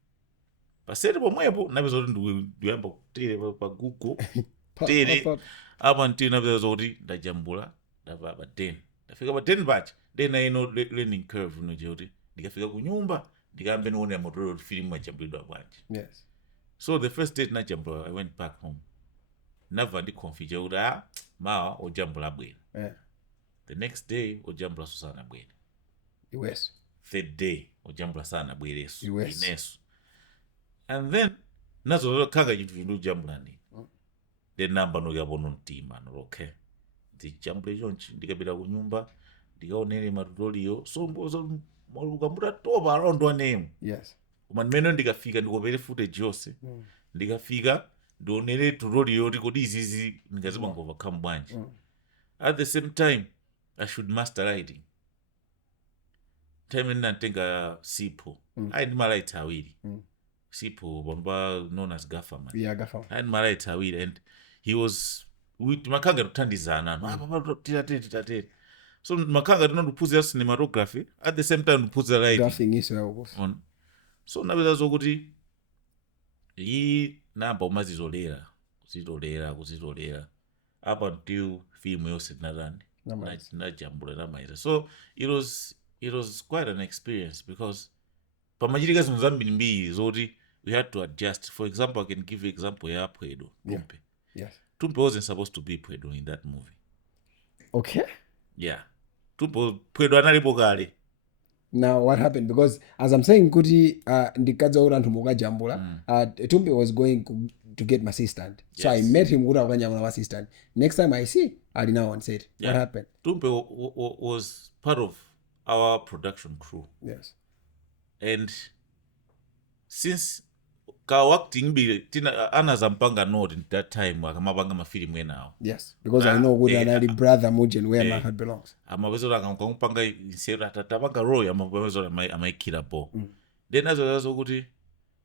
pasete pomwepo napeza kuti ndiyamba kutere pa Google tere apa ntini napeza kuti ndajambula ndapa pa 10 ndafika pa 10 pacha then I know learning curve noje kuti ndikafika ku nyumba ndikambe nione matulolio film majambulidwa bwanji. Yes. So the first day najambula I went back home. Never ndi confuse kuti mawa ojambula bwera. The next day ojambula susana bwera. Yes. Third day ojambula sana bwereso. Yes. Ineso. And then nazo kanga chinthu chindu jambula ndi. Then namba no yapono mtima no okay. Ndijambule chonchi ndikapita ku nyumba ndikaonere matulolio so mbozo malukambuta topa around one name. Yes. Koma mmene ndikafika ndikopere footage yonse. Ndikafika ndionere tutorial yoti kodi izizi ndingazima overcome bwanji. At the same time I should master writing. Time ndinatenga Sipo. I ndi malaita awiri. Sipo bamba known as Gafferman. Yeah, Gafferman. I ndi malaita awiri and he was makanga tutandizana papa tiratere. So makanga tinondipuzira cinematography at the same time ndipuzira writing. Graphing is well. So napeza zokuti iyi namba umazizolera kuzitolera up until film yose tinatani najambula namaiza. So it was quite an experience because pamachitika zinthu zambirimbiri zoti we had to adjust. For example, I can give you example ya Mphwedo. Tumpe. Yes. Tumpe wasn't supposed to be Mphwedo in that movie. Okay. Yeah. Mphwedo analipo kale. Now what happened? Because as I'm saying kuti ndikadza ura anthu mukajambula Tumpe was going to get my assistant. So I met him kuti akanyamula my assistant. Next time I see ali now on set. What happened? Tumpe was part of our production crew. Yes. And since ka acting bi tina anazampanga note in that time akamapanga mafilimu enawo. Yes, because I know kuti anali brother Mujen where my heart belongs. Amabezo akamupanga insera tatapanga role amabezo amaikira po. Then azo kuti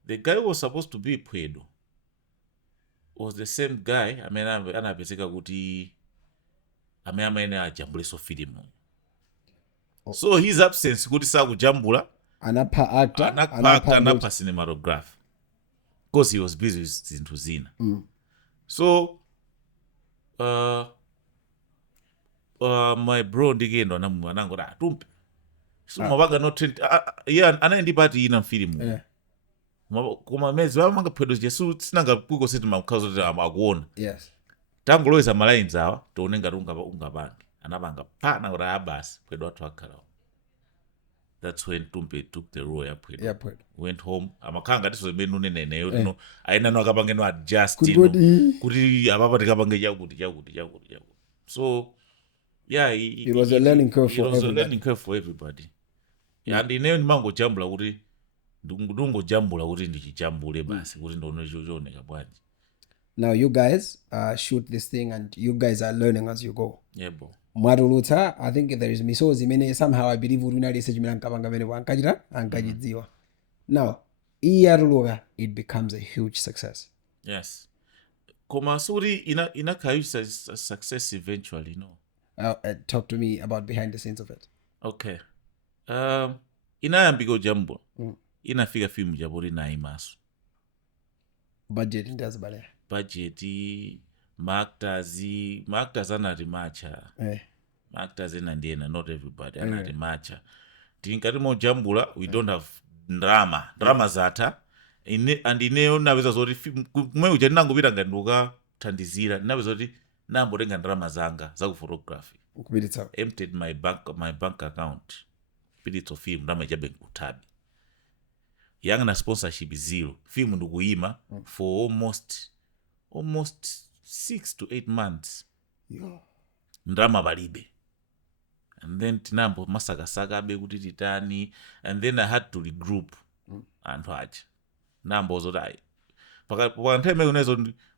the guy who was supposed to be Mphwedo was the same guy anapezeka kuti amene ajambule so filimu. So his absence kuti sakujambula anapha actor anapha cinematographer because he was busy with zinthu zina. So my bro ndikendo anangoti Tumpe so mapanga no trend anayendipati ina mfilimu koma mezi vamanga Mphwedo jesu sinanga kuko seti makhazo kuti akuona. Yes. Tangoloweza malines awa tione ngati ungapange anapanga pana kuti abasi Mphwedo athu akhala. That's when Tumpe took the role ya Mphwedo. Went home. Amakanga tiso menu nene yo aina no akapange no adjust kuti ababa tikapange chakuti. So yeah, it was a learning curve for everybody. It was a learning curve for everybody. And ineyo ndimango jambula kuti ndungo jambula kuti ndichijambule basi kuti ndono chooneka bwanji. Now you guys shoot this thing and you guys are learning as you go. Yeah, bro. Mwaduluta, I think there is misozi mene somehow I believe uruna research mina nkapanga mene wankajira ankajidziwa. Now, iyaruluga it becomes a huge success. Yes. Koma suri inakayusa success eventually, no. Talk to me about behind the scenes of it. Okay. Inayambika jambo. Inafika film jabori na imasu. Budget ndazi bale. Budget Marketers anarimacha. Marketers ndiena not everybody anarimacha. Tinkati mo jambula we don't have drama zata. And ineyo nabeza zoti kumwe uja ndangopita nganduka thandizira nabeza zoti nambotenga drama zanga za photography. kupititsa emptied my bank account kupititsa film ndamachabe nkuthabi yanga na sponsorship zero film ndikuyima for almost 6 to 8 months ndrama palibe. And then tinambo masakasaka abe kuti titani, and then I had to regroup anthu aja nambo zotai pa nthawi imenezo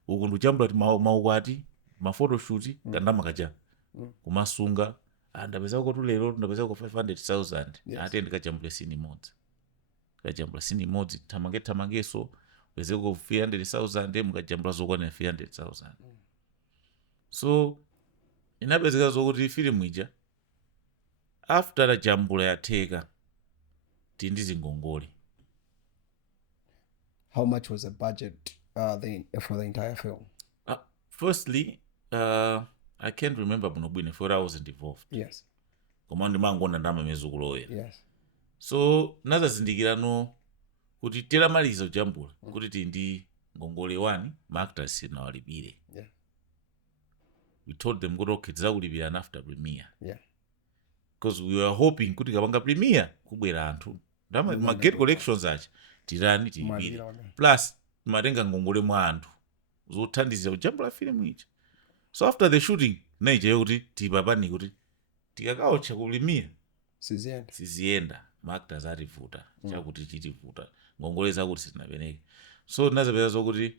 uku ndikuchambula ti maukwati mafotoshoot kandama kaja kumasunga ndapeza kuti lero ndapeza ku 500,000 ate ndikachambula scene imodzi tamangeso peze ku 300,000 mukachambula zokwana 300,000. So inapezeka zokuti film ija after a jambula yatheka tindizi ngongole. How much was the budget for the entire film? Firstly, I can't remember bwinobwino for I wasn't involved. Yes. Koma ndimangona ndama mezukuloya. Yes. So nazazindikirano kuti telamaliza ujambula kuti tindi ngongole 1 ma-actors nawalipire. Yeah. We told them kuti okay tizakulipirana after premiere. Yeah. Because we were hoping kuti kapanga premiere kubwera anthu ma get collections acha tirani tilipire plus matenga ngongole mwa anthu zothandiza kujambula film ija. So after the shooting naija kuti tipapani kuti tikakaocha ku premiere sizienda ma-actors ativuta chakuti chitivuta ngongole zakuti sitinapeneke. So nazapeza zokuti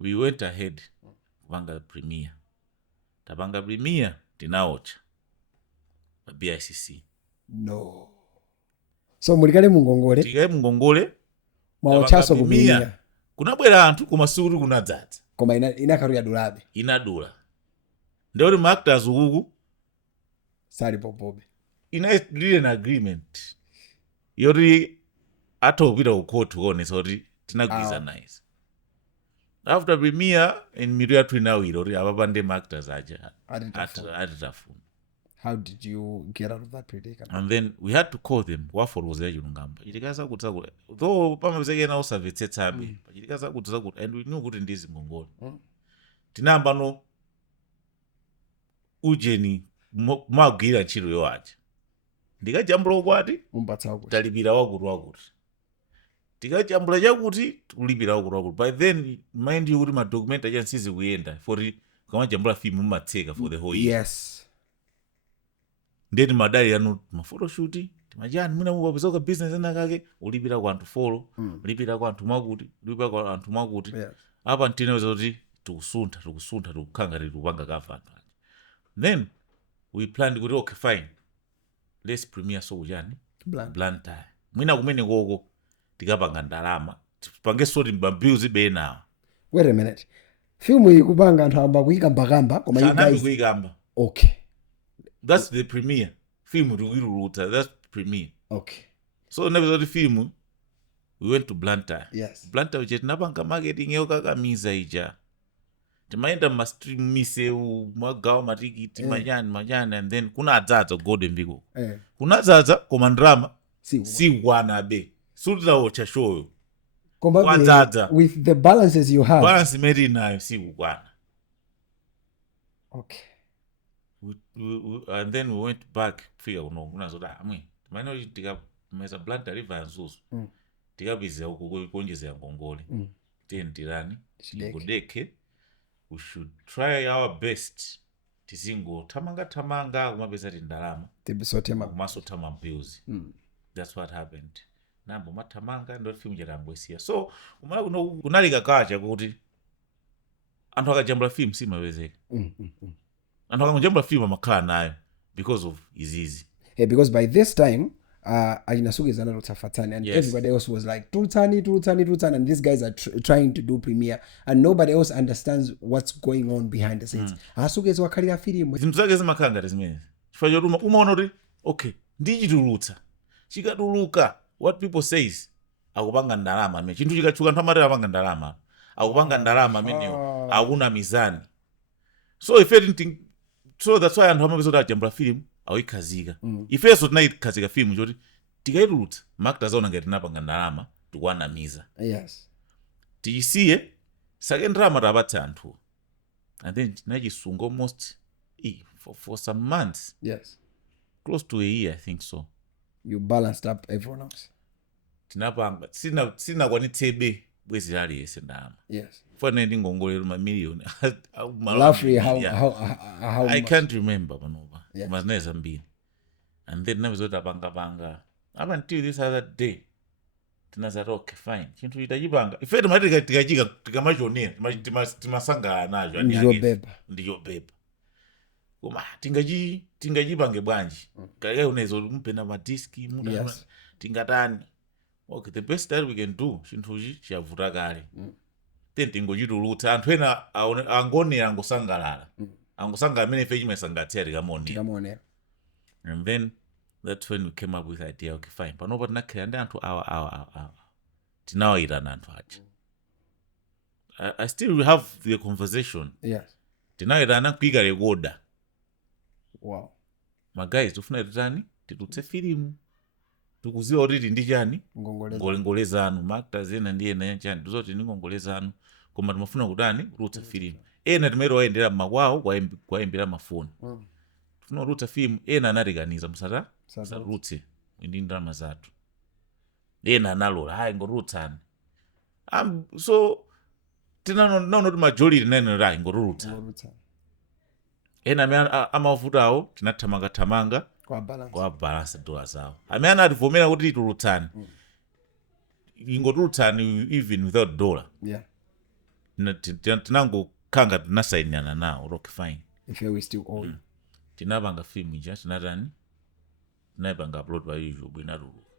we went ahead kupanga premiere. Tapanga premiere tinaocha BICC. No. So mulikale mungongole. Tikaye mungongole. Maochaso kumia. Kunabwera anthu koma sikuri kunadzadza. Koma inakaru ya dulabe. Inadula. Ndewori ma-actors ukuku sali popobe. Inali an agreement. Yori atopita ku court kuonesa kuti tinagwirizaniza. After premiere in miru yathu inawira kuti apapande ma-actors aja atitafuna. How did you get out of that predicament? And then we had to call them. Waforo was there chilungamba. Chitikaza kuti though pamapezeke na usamvetsetsabe. Chitikaza kuti and we knew kuti ndizi ngongole. Tinamba no ujeni magwira ntchito yo aja. Ndikajambula kwati talipira wakuti. Tikajambula chakuti tulipira wakuti. By then mind you kuti ma document aja nsizi kuyenda for kama jambula film matseka for the whole year. Yes. Ndeti madali yanu mafotoshoot timajani mwina mubapezoka business enakake ulipira kwa anthu follow ulipira kwa anthu mwakuti apa ntineweza kuti tikusuntha tikukhanga tikupanga kafa. Then we planned kuti okay fine let's premiere so kujani Blantyre mwina kumene koko tikapanga ndalama tipange soti mbambiuzi benawa. Wait a minute, film iyi kupanga anthu amba kuyikamba koma you guys kuyikamba. Okay. That's the premiere. Film to that's premiere. Okay. So never the film we went to Blantyre. Yes. Blantyre which napanga marketing yo kakamiza ija. Timaenda ma stream mise magawa matikiti manyani and then kuna adzaza golden vigo. Kuna adzaza koma ndrama si wana be. Sudla ocha show. With the balances you have. Balance made nayo si kwana. Okay. And then we went back figure unazoda maana tikameza Blantyre river nzuzu tikabiza kuonjeza ngongole tendirani tikudeke we should try our best tizingo tamanga kumapeza tindalama tibisotema kumasotama bills. That's what happened. Nambo matamanga ndo film jarambwesia. So umala kunalika kacha kuti anthu akajambula film simapezeka. And I'm going to film makhala nayo because of izizi. Yeah, because by this time, Ajinasuke is another Tafatani, and everybody else was like, Tultani, and these guys are trying to do premiere, and nobody else understands what's going on behind the scenes. Asuke is wakalia film. Zimzake zimakanga zimene. Chifukwa choti umaona kuti okay, ndichitulutsa. Chikatuluka, what people says, akupanga ndalama amene. Chinthu chikachuka anthu amatera apanga ndalama. Akupanga ndalama ameneyo, akuna mizani. So if anything, so that's why anthu amapeza kuti ajambula film awikazika. Ifeso tinayikazika film choti tikaitulutsa ma-actors azaona ngati tinapanga ndalama tikuwanamiza. Yes. Tiyisiye sake ndalama tapatsa anthu. And then tinachisunga almost for some months, Yes. close to a year, I think so. You balanced up everyone else. Tinapanga sina kwanitsebe bwezi lali yese ndama. Yes. Fane ndingongolero mamiliyoni. Roughly how I much? can't remember panopa. Yes. Mazineza mbili. And then nabizota panga up until this other day. Tinazati okay fine. Chintu itajipanga. Ifete mati tikajika tikamachonera. Timasanga najo. Ndiyo beba. Koma tingajipange bwanji. Kaya unezo mpena madiski muda. Yes. Tingatani. Okay, the best that we can do chintuji chavuta kale. Then tingojitulutsa anthu ena angone angosangalala. Angosanga amene ife chimasangatsera tikamonera. And then that's when we came up with the idea, okay fine. Panopa tinakhala ndi anthu awa. Tinawayitana anthu aja. I still have the conversation. Yes. Tinawayitana kuika rekoda. Wow. My guys, tufuna titani titutse filimu. Tukuziwa kuti ndi chani ngolezano maactors ena ndiye naye chani tuzoti ndi ngolezano koma timafuna kutani rutsa filimu ena timero waendera makwawo kwaimbira mafoni tufuna rutsa filimu ena anatikaniza musarutse ndi ndalama zathu ena analola hayi ngorutsani so tinanaona kuti majority nene rai ngorutsa ena amavutawo tinathamanga kwa balance dola zawo. Amene ativomera kuti tulutsani. Ingotulutsani even without dollar. Yeah. Tinango kanga tinasayinana nawo. Okay fine. If we still owe. Tinapanga film ija tinatani. Tinapanga upload pa YouTube inatuluka.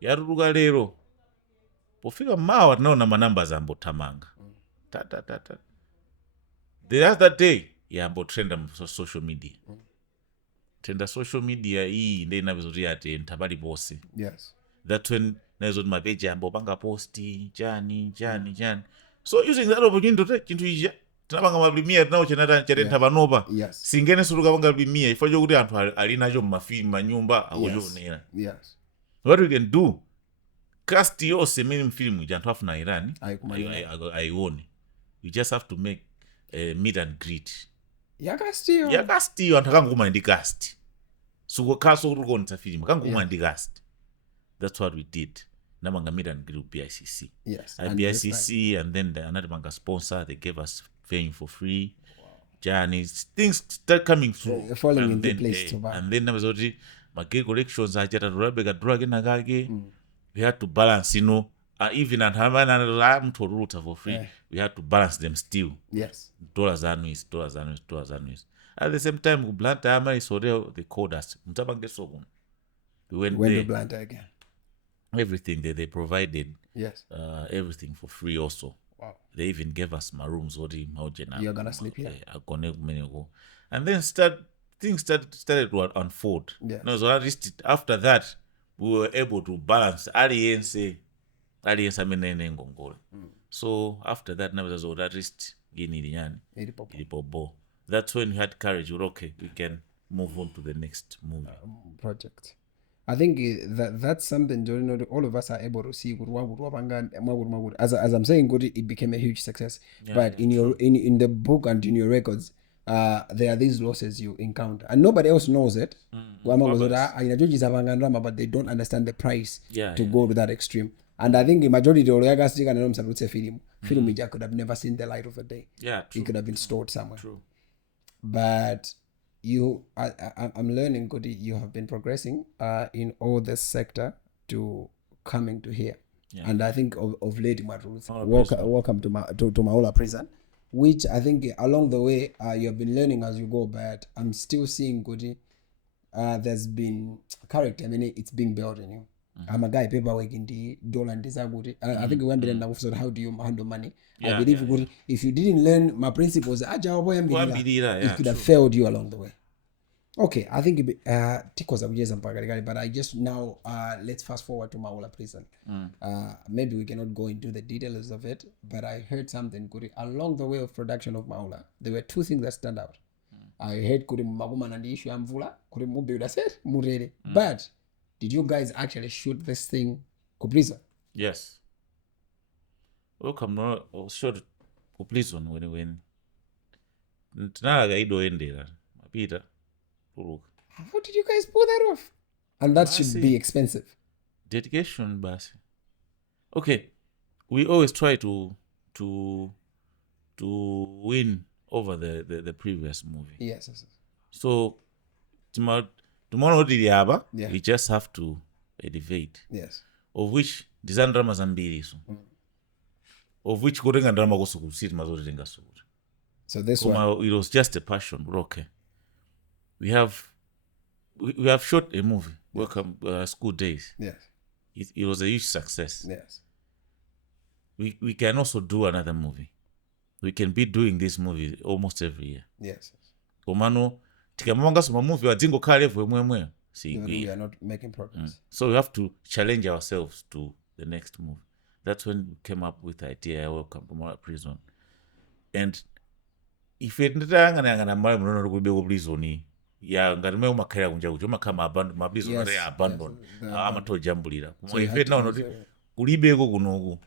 Yatuluka lero. Pofika mawa tinaona manumbers ambothamanga. The other day yambotrenda social media. Tenda social media hii ndi inavizoti ati ntabali pose. Yes. That's when nazo my page ambopanga posti chani. So using that opportunity chintu ija tinapanga maprimia tinawo chenata ntabanopa. Yes. Singene suluka panga primia ifajo kuti anthu ali nacho mafilm manyumba akujonera. Yes. What we can do cast yose mini film ija anthu afuna irani aione. You just have to make a meet and greet. Yakasti anthu akanguma ndi cast. So kaso kukonza film kanguma ndi cast. That's what we did. Namanga meet and greet BICC. Yes. BICC and then another manga sponsor, they gave us fame for free. Journeys, things start coming through. Falling into place. And then nabazoti magay collections ajata Rebecca drug in Nagage. We had to balance, even at I'm to root for free. We had to balance them still. Yes. Dollars annuities. At the same time, Blanta Amari so they called us. We went to Blanta again. Everything that they provided. Yes. Everything for free also. Wow. They even gave us my rooms. You're gonna sleep here. And then things started to unfold. Yes. No, so at least after that, we were able to balance alliance amenene ngongole. So after that, never was at least ilipobo. That's when we had courage. We're okay. We can move on to the next movie project. I think that's something all of us are able to see. As I'm saying, it became a huge success. But in the book and in your records, there are these losses you encounter, and nobody else knows it. But they don't understand the price to go to that extreme. And I think the majority of the film could have never seen the light of the day. Yeah, true. It could have been stored somewhere. True. But I'm learning, Godi, you have been progressing in all this sector to coming to here. Yeah. And I think of late, welcome to Maula prison, which I think along the way you have been learning as you go. But I'm still seeing, Godi, there's been character. I mean, it's being built in you. I'm a guy paperwork in the dollar and disability. I think $1 billion episode. How do you handle money? I believe if you didn't learn my principles, it could have failed you along the way. Okay, I think but I just now let's fast forward to Maula prison. Maybe we cannot go into the details of it, but I heard something good along the way of production of Maula. There were two things that stand out. I heard and the issue but did you guys actually shoot this thing Kuprison? Yes. Welcome no shot Kuprison when Tinalaga ido endera Peter tuluka. How did you guys pull that off? And that should Basi. be expensive. Dedication basi. Okay, we always try to win over the previous movie. Yes. So tomorrow diliaba, Yeah. we just have to elevate. Yes. Of which design drama zambiri so. Of which kutenga drama kusuku sit mazotenga suku. So this one, it was just a passion, but okay. We have shot a movie. Welcome School Days. yes. It was a huge success. Yes. We can also do another movie. We can be doing this movie almost every year. Yes. Komano tikamanga soma movie wadzingo khala level mwemwe. We are not making progress. So we have to challenge ourselves to the next movie. That's when we came up with the idea Welcome to Malawi Prison. And if it nditangana mali munono kubeko prison ya ngati mwe umakhala kunja kuti umakhala maprison ati abandon amatojambulira kumwe ife now not kulibeko kunoku.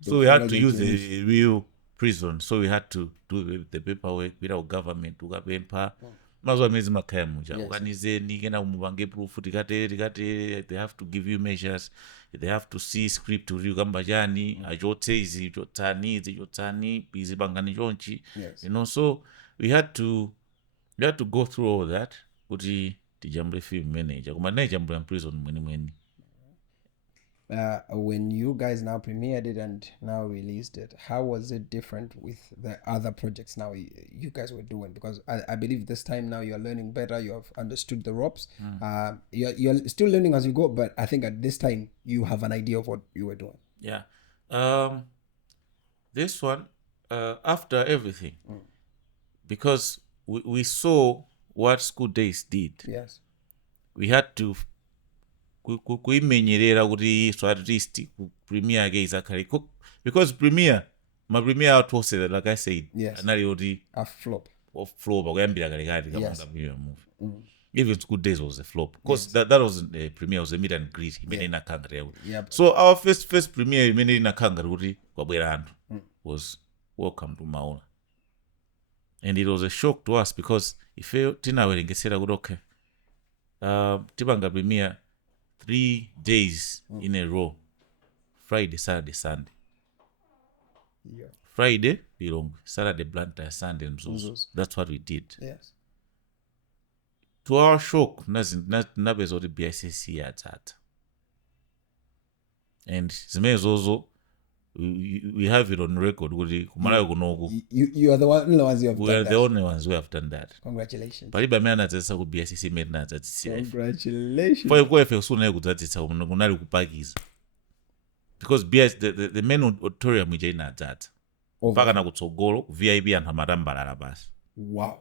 So we had to use the real prison. So we had to do the paperwork without government ukapempha mazuwa mezi makhaya muja ukanizeni kena umupange proof tikate they have to give you measures, they have to see script uri kamba chani achotse izi chotani izi bangani chonchi. So we had to go through all that kuti tijambule film manager kuma naye jambula prison mweni. When you guys now premiered it and now released it, how was it different with the other projects now you guys were doing? Because I believe this time now you're learning better, you have understood the ropes. You're still learning as you go, but I think at this time you have an idea of what you were doing. Yeah. This one, after everything, because we saw what School Days did. Yes. We had to kuimenyerera kuti so at least premiere yake izakhale because ma premiere out was like I said anali kuti a flop kuyambira kalekati kamanga premiere movie. Even School Days was a flop because that wasn't a premiere, was a meet and greet imene inakhanga yawo. So our first premiere imene inakhanga kuti kwabwera anthu was Welcome to Maula. And it was a shock to us because ife tinawerengesera kuti okay tipanga premiere 3 days in a row, Friday, Saturday, Sunday. Friday Lilongwe, Saturday Blantyre, Sunday Mzuzu. That's what we did. Yes. To our shock, nabezo oti BICC yatsata. And zimezozo we have it on record kuti kumalawi kunoku. You are the only ones who have done that. We are the only ones who have done that. Congratulations. Palibe amene anadzatsa ku BICC imene anadzatsa. Congratulations. For kwa ife kusunaye kudzatsa kunali kupakiza. Because the main auditorium ija inadzatsa. Mpaka na kutsogolo VIP anthu amatambalala basi. Wow.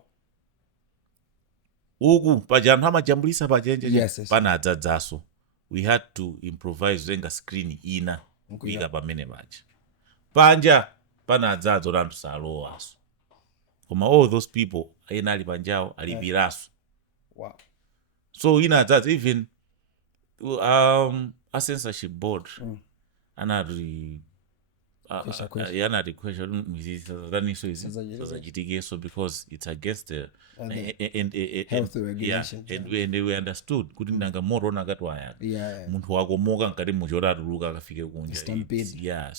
Uku paja anthu amajambulisa pajenje. Yes. Panadzadzaso. We had to improvise lenga screen ina kuika pamene paja. Panja panadzadza anthu salowaso. Koma all those people ena ali panjawo alipiraso. Wow. So inadzadza even a censorship board anati yanati question mizizataniso izi zachitikeso because it's against the health regulations. And we understood kuti nanga moto nakatwaya munthu wakomoka nkati muchora atuluka akafike kunja.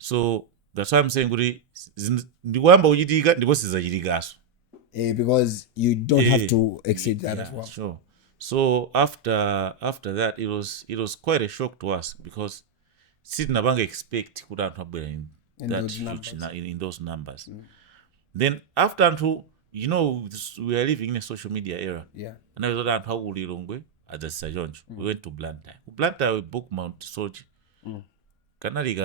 So that's why I'm saying kuti ndikuyamba kuchitika ndipo sizachitikaso because you don't have to exceed that as well. Sure. So after that it was quite a shock to us because sitinapanga expect kuti anthu abwera in those numbers. Then after anthu, we are living in a social media era. And I was anthu akuli Lilongwe adzasisa choncho. We went to Blantyre. Blantyre we booked Mount Sochi. Kanali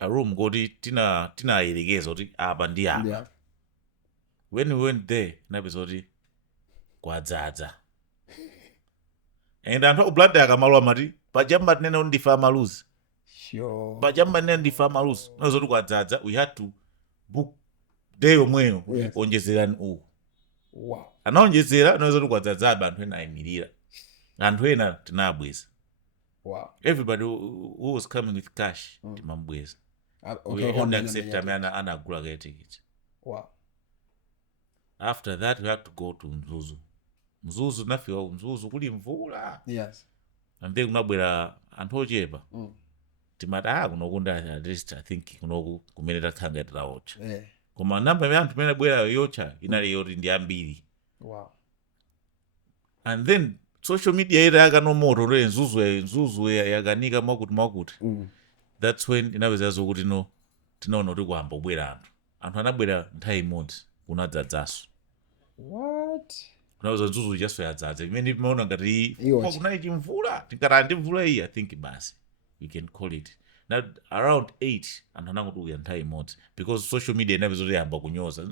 a room godi tina ayerekeza kuti apa ndi apa. When we went there napezoti kwadzadza. And anthu Blantyre akamalo amati pajamba tinene ndifa maluzi. Sure. Pajamba tinene ndifa maluzi. Nazoti kwadzadza, we had to book day omweyo onjezerani uku. Wow. Anaonjezera nazoti kwadzadza anthu ena ayimirira. Anthu ena tinabweza. Wow. Everybody who was coming with cash timambweza. We only accept amene anagula ticket. Wow. after that we had to go to Mzuzu nafika Mzuzu kuli mvula. Yes. And then kunabwera anthu ochepa. Timati kunokunda at least I think kunoku kumene takhanga tiraocha. Koma namba ya anthu mene bwera yocha inali yoti ndi ambiri. Wow. And then social media ira yakanomoto re Mzuzu yakanika makuti. That's when inaweza zokuti no tinaona kuti kuhamba kubwera anthu anabwera nthawi imodzi kunadzadzaso. What? Kunaweza Mzuzu jaso yadzadza imene timaona ngati Iwocha. kunayi chimvula tinkati ndi mvula iyi I think basi we can call it. Now around 8 anthu anangotuya nthawi imodzi because social media inaweza kuti yamba kunyoza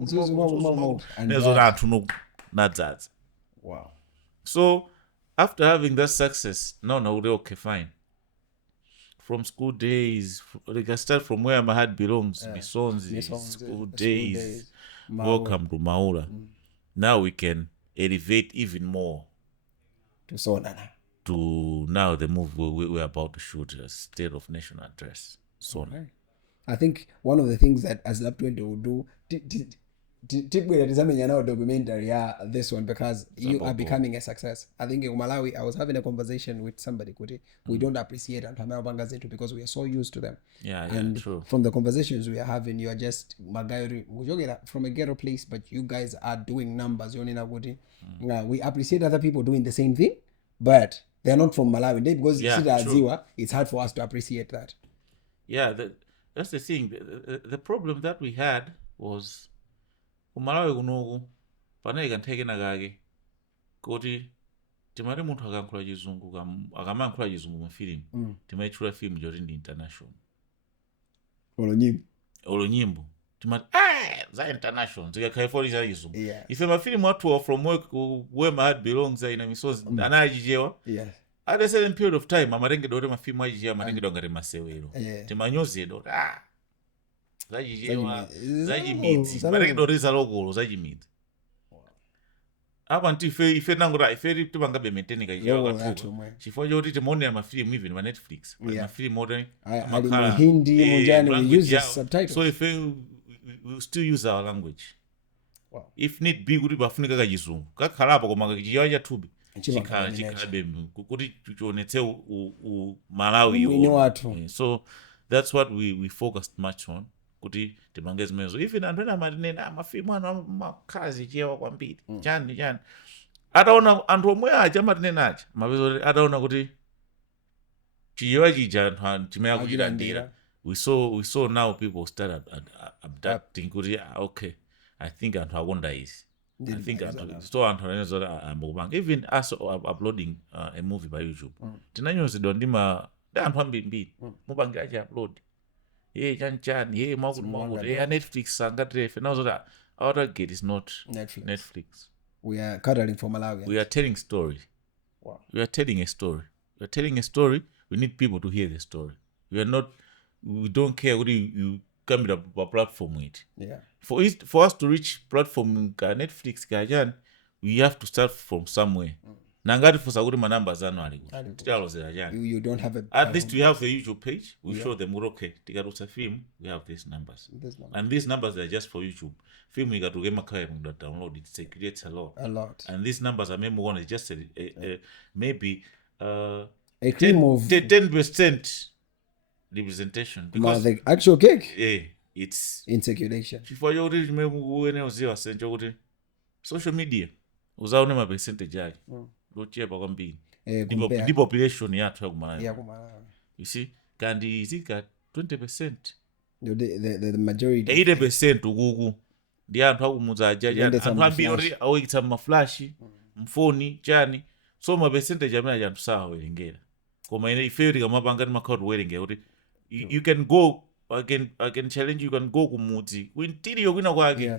Mzuzu nezo anthu nadzadza. Wow. So after having that success, now we okay, fine. From school days, like I start from where my heart belongs, Misonzi, school days, welcome to Maula. Now we can elevate even more to Sonana. To now the movie we're about to shoot, a State of National Address. Sonana. I think one of the things that as Lab 20 will do, documentary, this one, because you are becoming a success. I think in Malawi, I was having a conversation with somebody, we don't appreciate Antamel because we are so used to them. And true. From the conversations we are having, you are just from a ghetto place, but you guys are doing numbers. We appreciate other people doing the same thing, but they're not from Malawi. Because it's hard for us to appreciate that. Yeah, that's the thing. The problem that we had was Malawi kunoku panali kanthekena kake kuti timati munthu akankhula chizungu akamankhula chizungu mu film timayitchula film choti ndi international. Olo nyimbo timati za international zikakhala ifoli za chizungu. Ife mafilimu athu from where my heart belongs ina Misozi anachichewa. At a certain period of time amatengedwa kuti mafilimu achichewa amatengedwa ngati masewero. Timanyozedwa zachichewa zachimidzi matengedwa kuti zalokolo zachimidzi. Apa nti ife nango ife tipangabe maintain kachichewa kathuka chifukwa choti timaonera mafilimu even pa Netflix mafilimu oti amakhala Hindi munjani we use subtitles. So ife we still use our language. If need be kuti pafunika kachizungu kakhalapo koma kachichewa chathupi chikhalabe kuti chionetse Malawi. So that's what we focused much on. Kuti tipange zimenezo even anthu ena amatinena mafilimu ano makhazi chewa kwambiri chani ataona anthu omwe aja amatinena aja mapeza ataona kuti chichewa chija anthu chimene akuchilandira. We saw now people start abducting kuti okay I think anthu akonda izi. I think so anthu aneneza ambokupanga even us uploading a movie by YouTube tinanyozedwa ndi anthu ambiri mupangira chi upload chani makuti Netflix sangatrefe now that our target is not Netflix. We are catering for Malawi. We are telling story. Wow. We are telling a story. We need people to hear the story. We don't care what you come to a platform with. For us to reach platform Netflix we have to start from somewhere. Nangati for sakuti manamba zanu ali. You don't have at least we have the YouTube page. We show them okay. Tikarusa film we have these numbers. And these numbers are just for YouTube. Film we got to get download it creates a lot. And these numbers are maybe one is just maybe a cream of 10% representation because the actual cake it's in circulation. For you social media uzaone ma percentage yake lochepa kwambiri the population yathu yakumalawi. You see kandi izika 20% the majority 80% ukuku ndi anthu akumudza ajaja anthu ambiri awikitsa maflash mfoni chani so ma percentage amene anthu sawerengera koma ine ife tikamapanga timakhala tiwerengera kuti you can go I can challenge you can go kumudzi kwintiriyo kwina kwake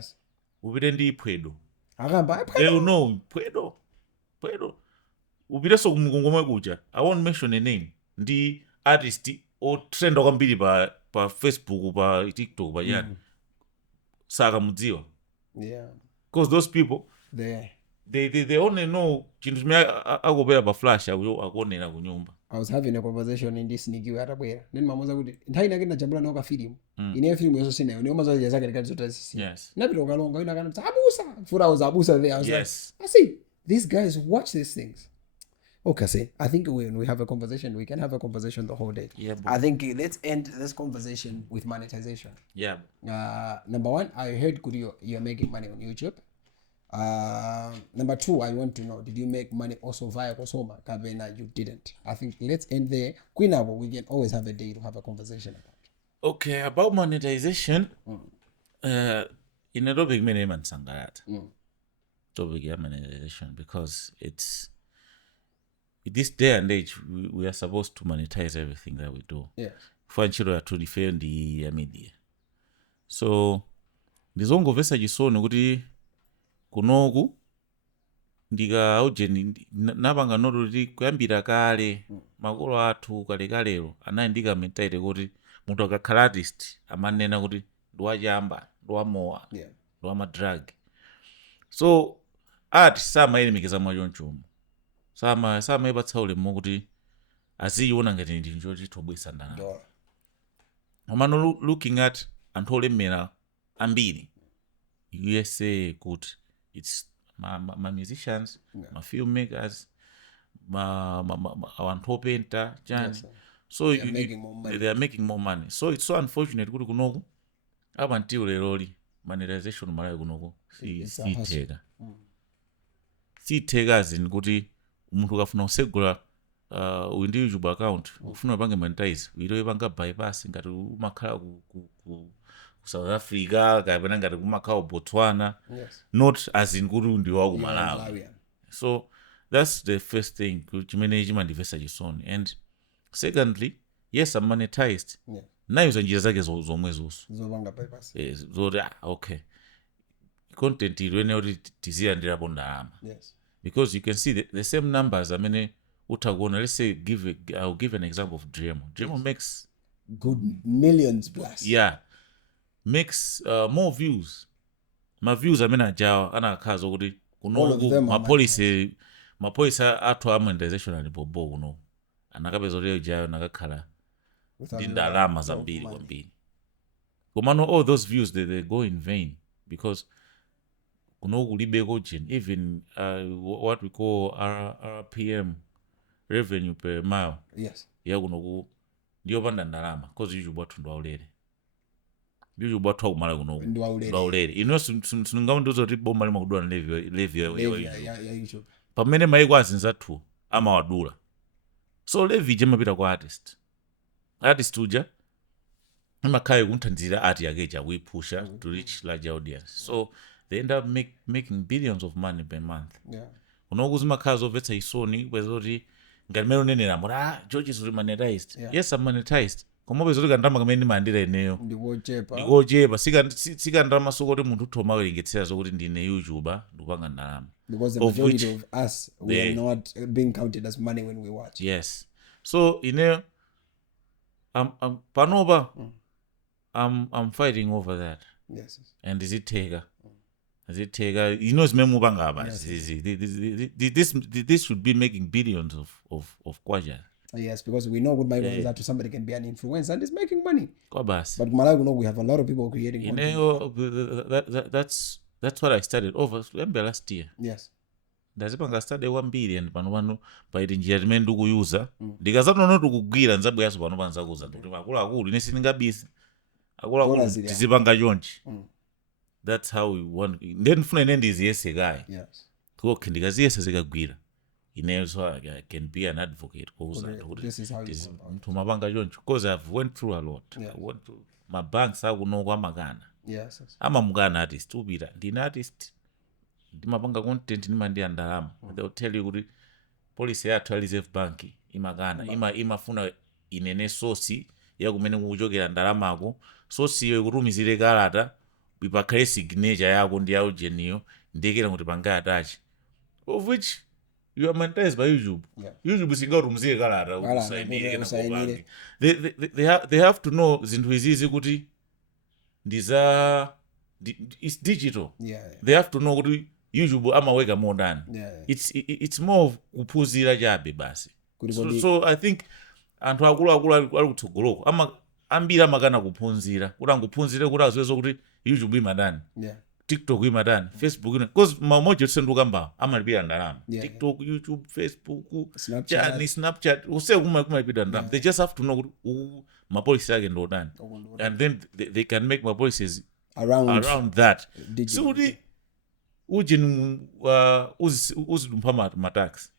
upite ndi Mphwedo Mphwedo upireso kumukongomwe kuja I won't mention a name ndi artist o trend kwambiri pa Facebook pa TikTok pa yani saka mudziwa because those people they only know chinthu chimene akupera pa flash akuonera kunyumba I was having a conversation in this nikiwe atabwera then mamuza kuti nthawi inake ndajambula nawo ka film ineyo film yonso sinayo niyo mazoja zake likati zotazisi napita ukalonga wina kana abusa futa was abusa there I was like I see these guys watch these things. Okay, see, I think when we have a conversation, we can have a conversation the whole day. Yeah, I think let's end this conversation with monetization. Yeah. Number one, I heard you're making money on YouTube. Number two, I want to know, did you make money also via COSOMA? Kabena, you didn't. I think let's end there. Queenabo, we can always have a day to have a conversation about. Okay, about monetization, in a topic many man sangarat. Topic monetization because it's this day and age we are supposed to monetize everything that we do. Yes. For nchiro to defend the media. So ndizongovesa chisoni kuti kunoku ndika aujeni napanga noto kuti kuyambira kale makolo athu kalekalero anayindika mentality kuti munthu akakhala artist amanena kuti ndiwachamba ndiwamowa ndiwamadrag. So art samayilemekeza mwachonchomo samayipatsa ulemu kuti aziyiona ngati ndi njochitobwesa ndalama. Omano looking at anthu olemera ambiri USA kuti it's ma musicians, ma filmmakers, anthu openta chani. So they are making more money. So it's so unfortunate kuti kunoku up until leroli monetization Malawi kunoku siteka zini kuti munthu kafuna usegula ndi YouTube account ufuna upange monetize uito ipanga bypass ngati umakhala ku South Africa kapena ngati umakhala Botswana. Not as in kuti ndiwa ku Malawi. So that's the first thing chimene chimandivesa chisoni. And secondly, yes, I'm monetized. Nayo njira zake zomwe zonso zopanga bypass. Zoti okay content ilwene kuti tiziyandirapo ndalama. Because you can see the same numbers. I mean, let's say I'll give an example of Dremo. Dremo makes good millions plus. Yeah, makes more views. My views I mean ajawa anakazo kuti kuno ma police athu monetization ali bobo kuno anakapeza leo jayo nakakhala ndalama zambiri kwambiri. Komano all those views they go in vain because kuno kulibeko gen even what we call RPM, revenue per mile. Yes. Ya kuno ndiyopanda ndalama because YouTube athu ndwaulere. YouTube athu akumala kuno ndwaulere. Ino sinungamunduza kuti bomba limakudula levi ya YouTube. Pamene maiko azinza athu amawadula. So levi jemapita kwa artist uja imakhaye kunthandizira art yakeja kuyipusha to reach large audience. So they end up making billions of money per month. Unoku zimakhala zomvetsa isoni kwezoti ngati mero nenera moti Georgiz uli monetized. Yes, I'm monetized. Koma bezoti kandama kamene ndimandira ineyo ndikochepa sikandama sokoti munthu uthoma werengetsera zokuti ndine YouTuber ndikupanga ndalama. Because the majority of us we are not being counted as money when we watch. Yes. So ineyo panopa I'm fighting over that. Yes. And is it take you know zimene mupanga apa. This should be making billions of kwacha. Yes, because we know good money that somebody can be an influencer and is making money. But Malawi, we have a lot of people creating content. That's what I started over last year. Yes. Ndazipanga started 1 billion pano paiti njira imene ndikuyuza ndikazatono tikugwira nzabweyaso pano panzakuza kuti akulu ine sindingabisa akulu tizipanga chonchi. That's how we want. Then funa ine ndiziyese kaya. Yes. Okay, ndikaziyese zikagwira ine so I can be an advocate this is how you mtu mapanga chonchi because I've went through a lot. I went to my banks akunoko amakana. Yes. Amamukana artist upita ndine artist ndimapanga content ndimandiya ndalama. They'll tell you kuti policy yathu ya Reserve Bank imakana imafuna inene sosi yakumene kukuchokera ndalamako sosi iyo ikutumizire kalata ipakhale signature yako ndi yaujeniyo ndiyekera kuti panga attach of which you are monetized by YouTube. YouTube singatumizire kalata usainire. They have to know zinthu izizi kuti it's digital. They have to know kuti YouTube amaweka more than. It's more of kuphunzira chabe basi. so I think anthu akulu ali kutsogoloko ambiri amakana kuphunzira kuti angophunzire kuti aziwezo kuti YouTube imadani, TikTok imadani, Facebook because mamoja tisenduka mbao amalipira ndalama, TikTok, YouTube, Facebook, Snapchat use kumalipira ndalama. They just have to know mapolicy yake ndo dani, and then they can make my policies around that. So kuti uzidumpa matax,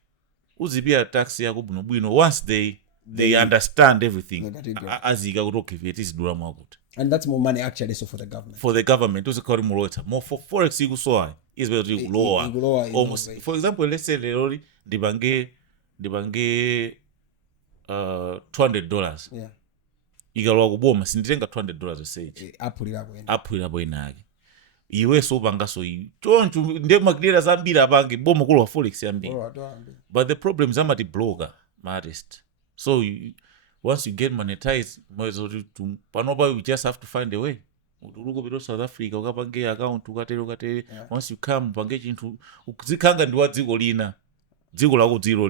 uzipia tax yako bwino once they understand everything azika kuti okay tizidula mwakuti. And that's more money actually so for the government uzikali mulota more for forex ikusowa is better to lower almost. For example, let's say lero ndibange $200 ikalowa kuboma sinditenga $200 usage apulirapo inake iwe so bangaso choncho ndi makilera zambiri apange boma kulo wa forex yambiri. But the problem is amati blogger artist, so once you get monetized panopa you just have to find a way uluko pito South Africa ukapange account ukatere once you come pange chinthu ukuzikanga ndi wa dziko lina, dziko lako dzilo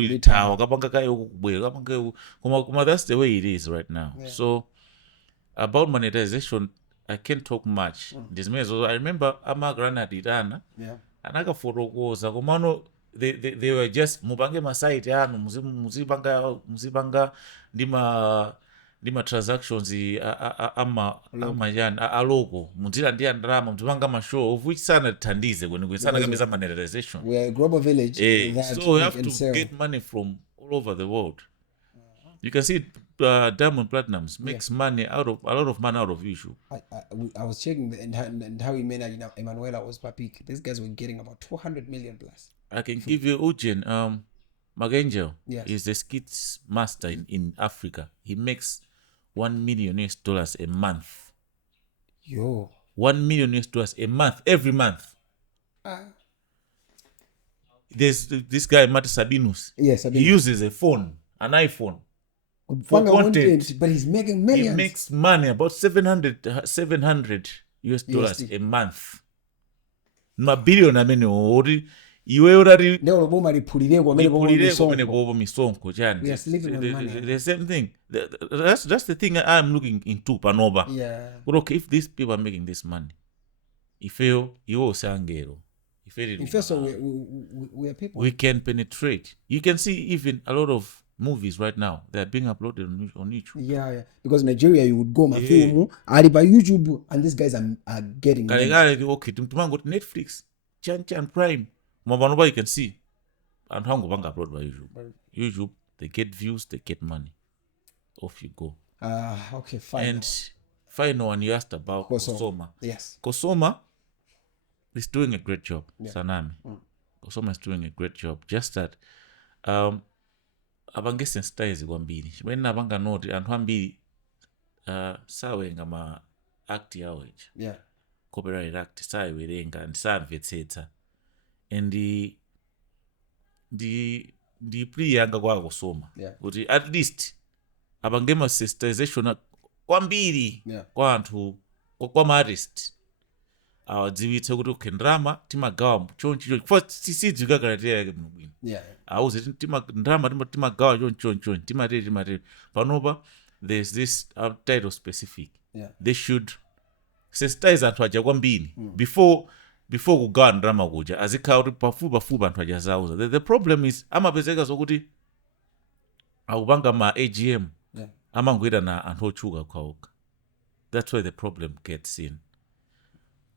litawa kapanga kayo kubwera kapanga koma that's the way it is right now. So about monetization I can't talk much. I remember amagranati tana anakafotokoza komano they were just mupange masite anu muzipanga ndima transactions aloko muzila ndiya ndrama muzipanga mashow of which sana thandize kweni sana kambeza monetization. We are a global village so you have to get money from all over the world. You can see Diamond Platnumz makes money a lot of money out of YouTube. I was checking and how he managed Maula was per peak. These guys were getting about 200 million plus. I can give you Ujen, Magangel is the skits master in Africa. He makes $1 million a month. $1 million a month, every month. There's this guy, Mati Sabinus. Yes, he uses an iPhone. For content, but he's making millions. He makes money about $700 a month. Billion amene iwe urari leo boma lipulire kwa misonko chani. We are sleeping on money. The same thing. That's the thing I'm looking into panoba. But okay, if these people are making this money, iwe usangero. So we are people. We can penetrate. You can see even a lot of movies right now they are being uploaded on YouTube. Because Nigeria you would go film ali by YouTube and these guys are getting okay tumango Netflix Chan Prime mabanoba you can see and hango banga upload by YouTube they get views, they get money, off you go. Okay, fine. And final one you asked about COSOMA. Yes, COSOMA is doing a great job. Sanami COSOMA is doing a great job, just that abange sensitize kwambiri chimene apanga noti anthu ambiri sawenga ma act yawo copyright act sayiwerenga ndisamvetsetsa and ndi plea yanga kwa COSOMA kuti at least abange ma sensitization kwambiri kwa anthu kwa ma artist awadziwitse kuti okay ndrama timagawa choncho tisidziwika karatera yake bwino auze ndrama timagawa choncho timateri panopa there's this title specific. They should sensitize anthu aja kwambiri before kugawa ndrama kuja azikhala kuti pafupi anthu aja zauza. The problem is amapezeka zokuti akupanga ma AGM amangoita na anthu otchuka kwaoka. That's why the problem gets in.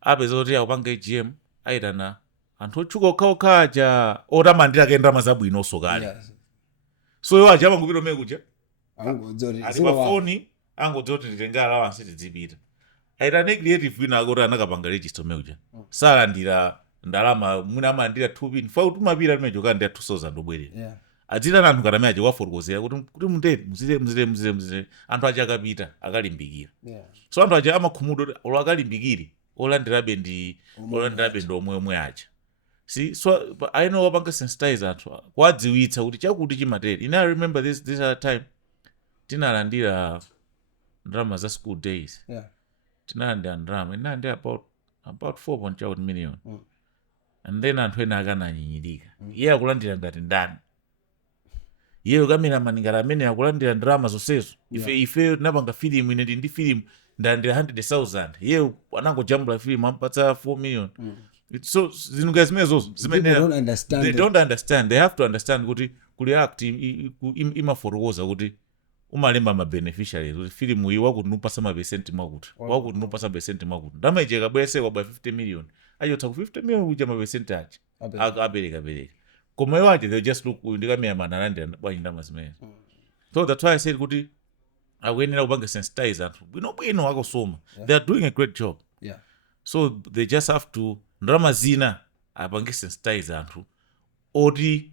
Apeza kuti akupanga AGM aitana anthu otchuka okhaokhaja otamandira kendama zabwinonso kale. So iwo aja amangupita umene kuja ali pafoni angodziwa kuti nditenga allowance tidzipita. Aitane creative wina akuti anakapanga register umene kuja salandira ndalama mwina amalandira 2 pin fa kuti umapita umene joka ndi 2000 obwerera. Adzita anthu kana amene wafotokozera kuti mundeti muzire anthu aja akapita akalimbikira. So anthu aja amakhumudwa kuti olo akalimbikire olandirabe ndi omwe aja. See, so I know wapanga sensitize anthu kwadziwitsa kuti chakuti chimateri. I remember this other time tinalandira drama za school days. Tinalandira drama inalandira about 4 million. And then anthu ena akananyinyirika. Iye akulandira ngati ndani. iyeyo cameraman ngati amene akulandira ndalama zonsezo ife tinapanga filimu ine ndi filimu ndalandira 100,000 iyeyo anangojambula filimu ampatsa 4 million so zinthu zimenezozo People don't understand they it. don't understand. They have to understand kuti kuli act imafotokoza kuti umalemba mabeneficiaries kuti filimu iyi wakutinupasa mapesenti makuti wakutinupasa pesenti makuti ndamaicheka bwese kwaba 50 million achotsa ku 50 million kuja mapesenti achi apereka koma iwo achi they just look ndikameraman alandira bwanji ndalama zimenezo so that's why I said kuti akuyenera kupanga sensitize anthu bwinobwino akosoma they are doing a great job so they just have to ndalama zina apange sensitize anthu oti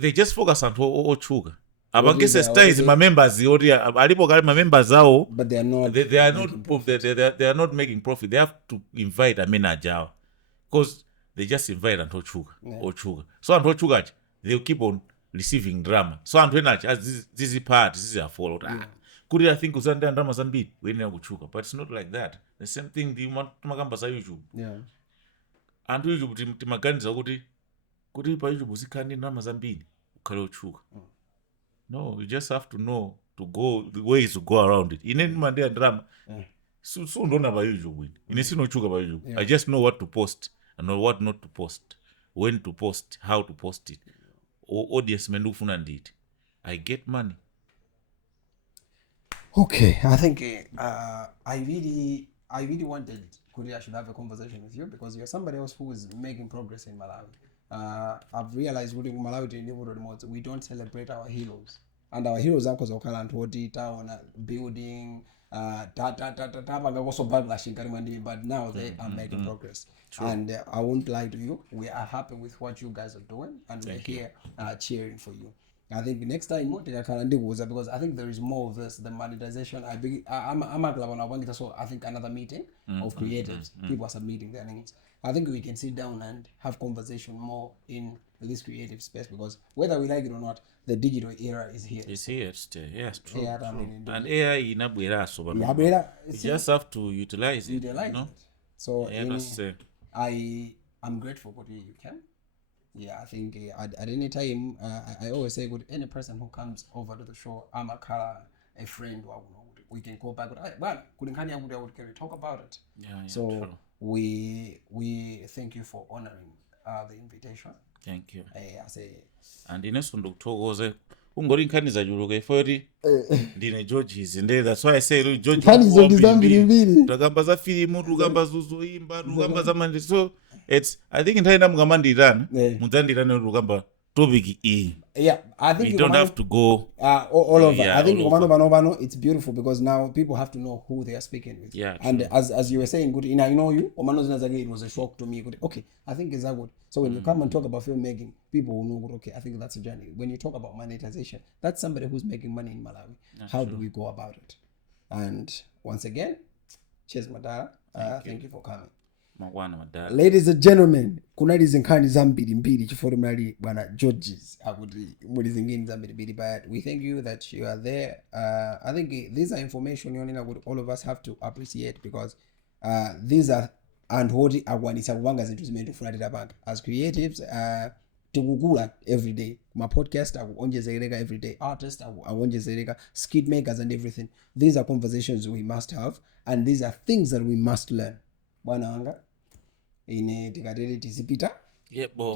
they just focus anthu otchuka apange sensitize mamembers oti alipo kale mamembers awo but they are not making profit. They have to invite a manager because they just invite anthu otchuka so anthu otchukachi they will keep on receiving drama so anthu enachi zizi part ziziafollow kuti I think uzandira drama zambiri uyenera kutchuka but it's not like that. The same thing timakamba za YouTube anthu YouTube timaganiza kuti pa YouTube uzikhani drama zambiri ukhale otchuka no, you just have to know to go the ways to go around it. Ine ndimandira drama so ndona pa YouTube ine sinochuka pa YouTube. I just know what to post and know what not to post, when to post, how to post it. Audience mendufuna nditi I get money. Okay, I think I really wanted Kuria should have a conversation with you because you're somebody else who is making progress in Malawi. I've realized in Malawi we don't celebrate our heroes, and our heroes are because town building but now they are making progress. True. And I won't lie to you, we are happy with what you guys are doing, and we're here cheering for you. I think next time because I think there is more of this, the monetization. So I think another meeting of creatives, people are submitting their names. I think we can sit down and have conversation more in this creative space because whether we like it or not, the digital era is here. It's here to stay. Yes, true. Yeah, true. And AI inabwera so you just have to utilize it. So I'm grateful for you can. Yeah, I think at any time, I always say, with any person who comes over to the show, I'm a friend, we can go back. Well, we can talk about it. So true. We thank you for honoring the invitation. Thank you. I say, and in eso ndokuthokoze ungori nkhani zachuluka ifoti ndine Georgiz Nyale. That's why I say Georgiz takamba za filimu tukamba zoimba tukamba za mandi so it's I think nthawi ndamukamandirana mudzandirana tukamba topic iyi. Yeah, I think you don't have to go all over. I think it's beautiful because now people have to know who they are speaking with. Yeah, and as you were saying, good, I know you. It was a shock to me. Good, okay, I think it's that good. So when you come and talk about filmmaking, people will know. Okay, I think that's a journey. When you talk about monetization, that's somebody who's making money in Malawi. How do we go about it? And once again, cheers, Madara. Thank you for coming. Ladies and gentlemen, kunali zinkhani zambiri mbiri chifukwa mnali bwana Georgiz akuti muli zingine zambiri mbiri, but we thank you that you are there. I think these are information all of us have to appreciate because these are and hoti akwanisa kupanga zinthu zimene tifunatira panga as creatives. Tikukula every day, my podcast akuonjezereka every day, artists akuonjezereka, skit makers and everything. These are conversations we must have, and these are things that we must learn. Bwana wanga ine tikateri tizipita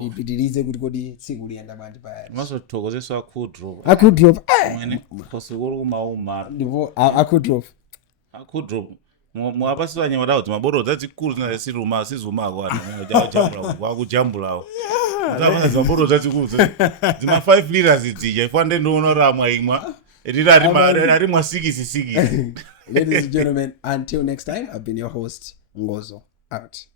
tipitirize kuti kodi tsiku liyenda bwanji paya masothokozeso akudrop mwene kosikolo kumauma ndipo akudrop mwapasiwa nyama dawo maboro dzadzikulu zina siruma sizumako wakujambulawo zamaboro dzadzikulu zima 5 liters dzija ifande ndonoramwa imwa arimwa 6. Ladies and gentlemen, until next time, I've been your host, Ngozo, out.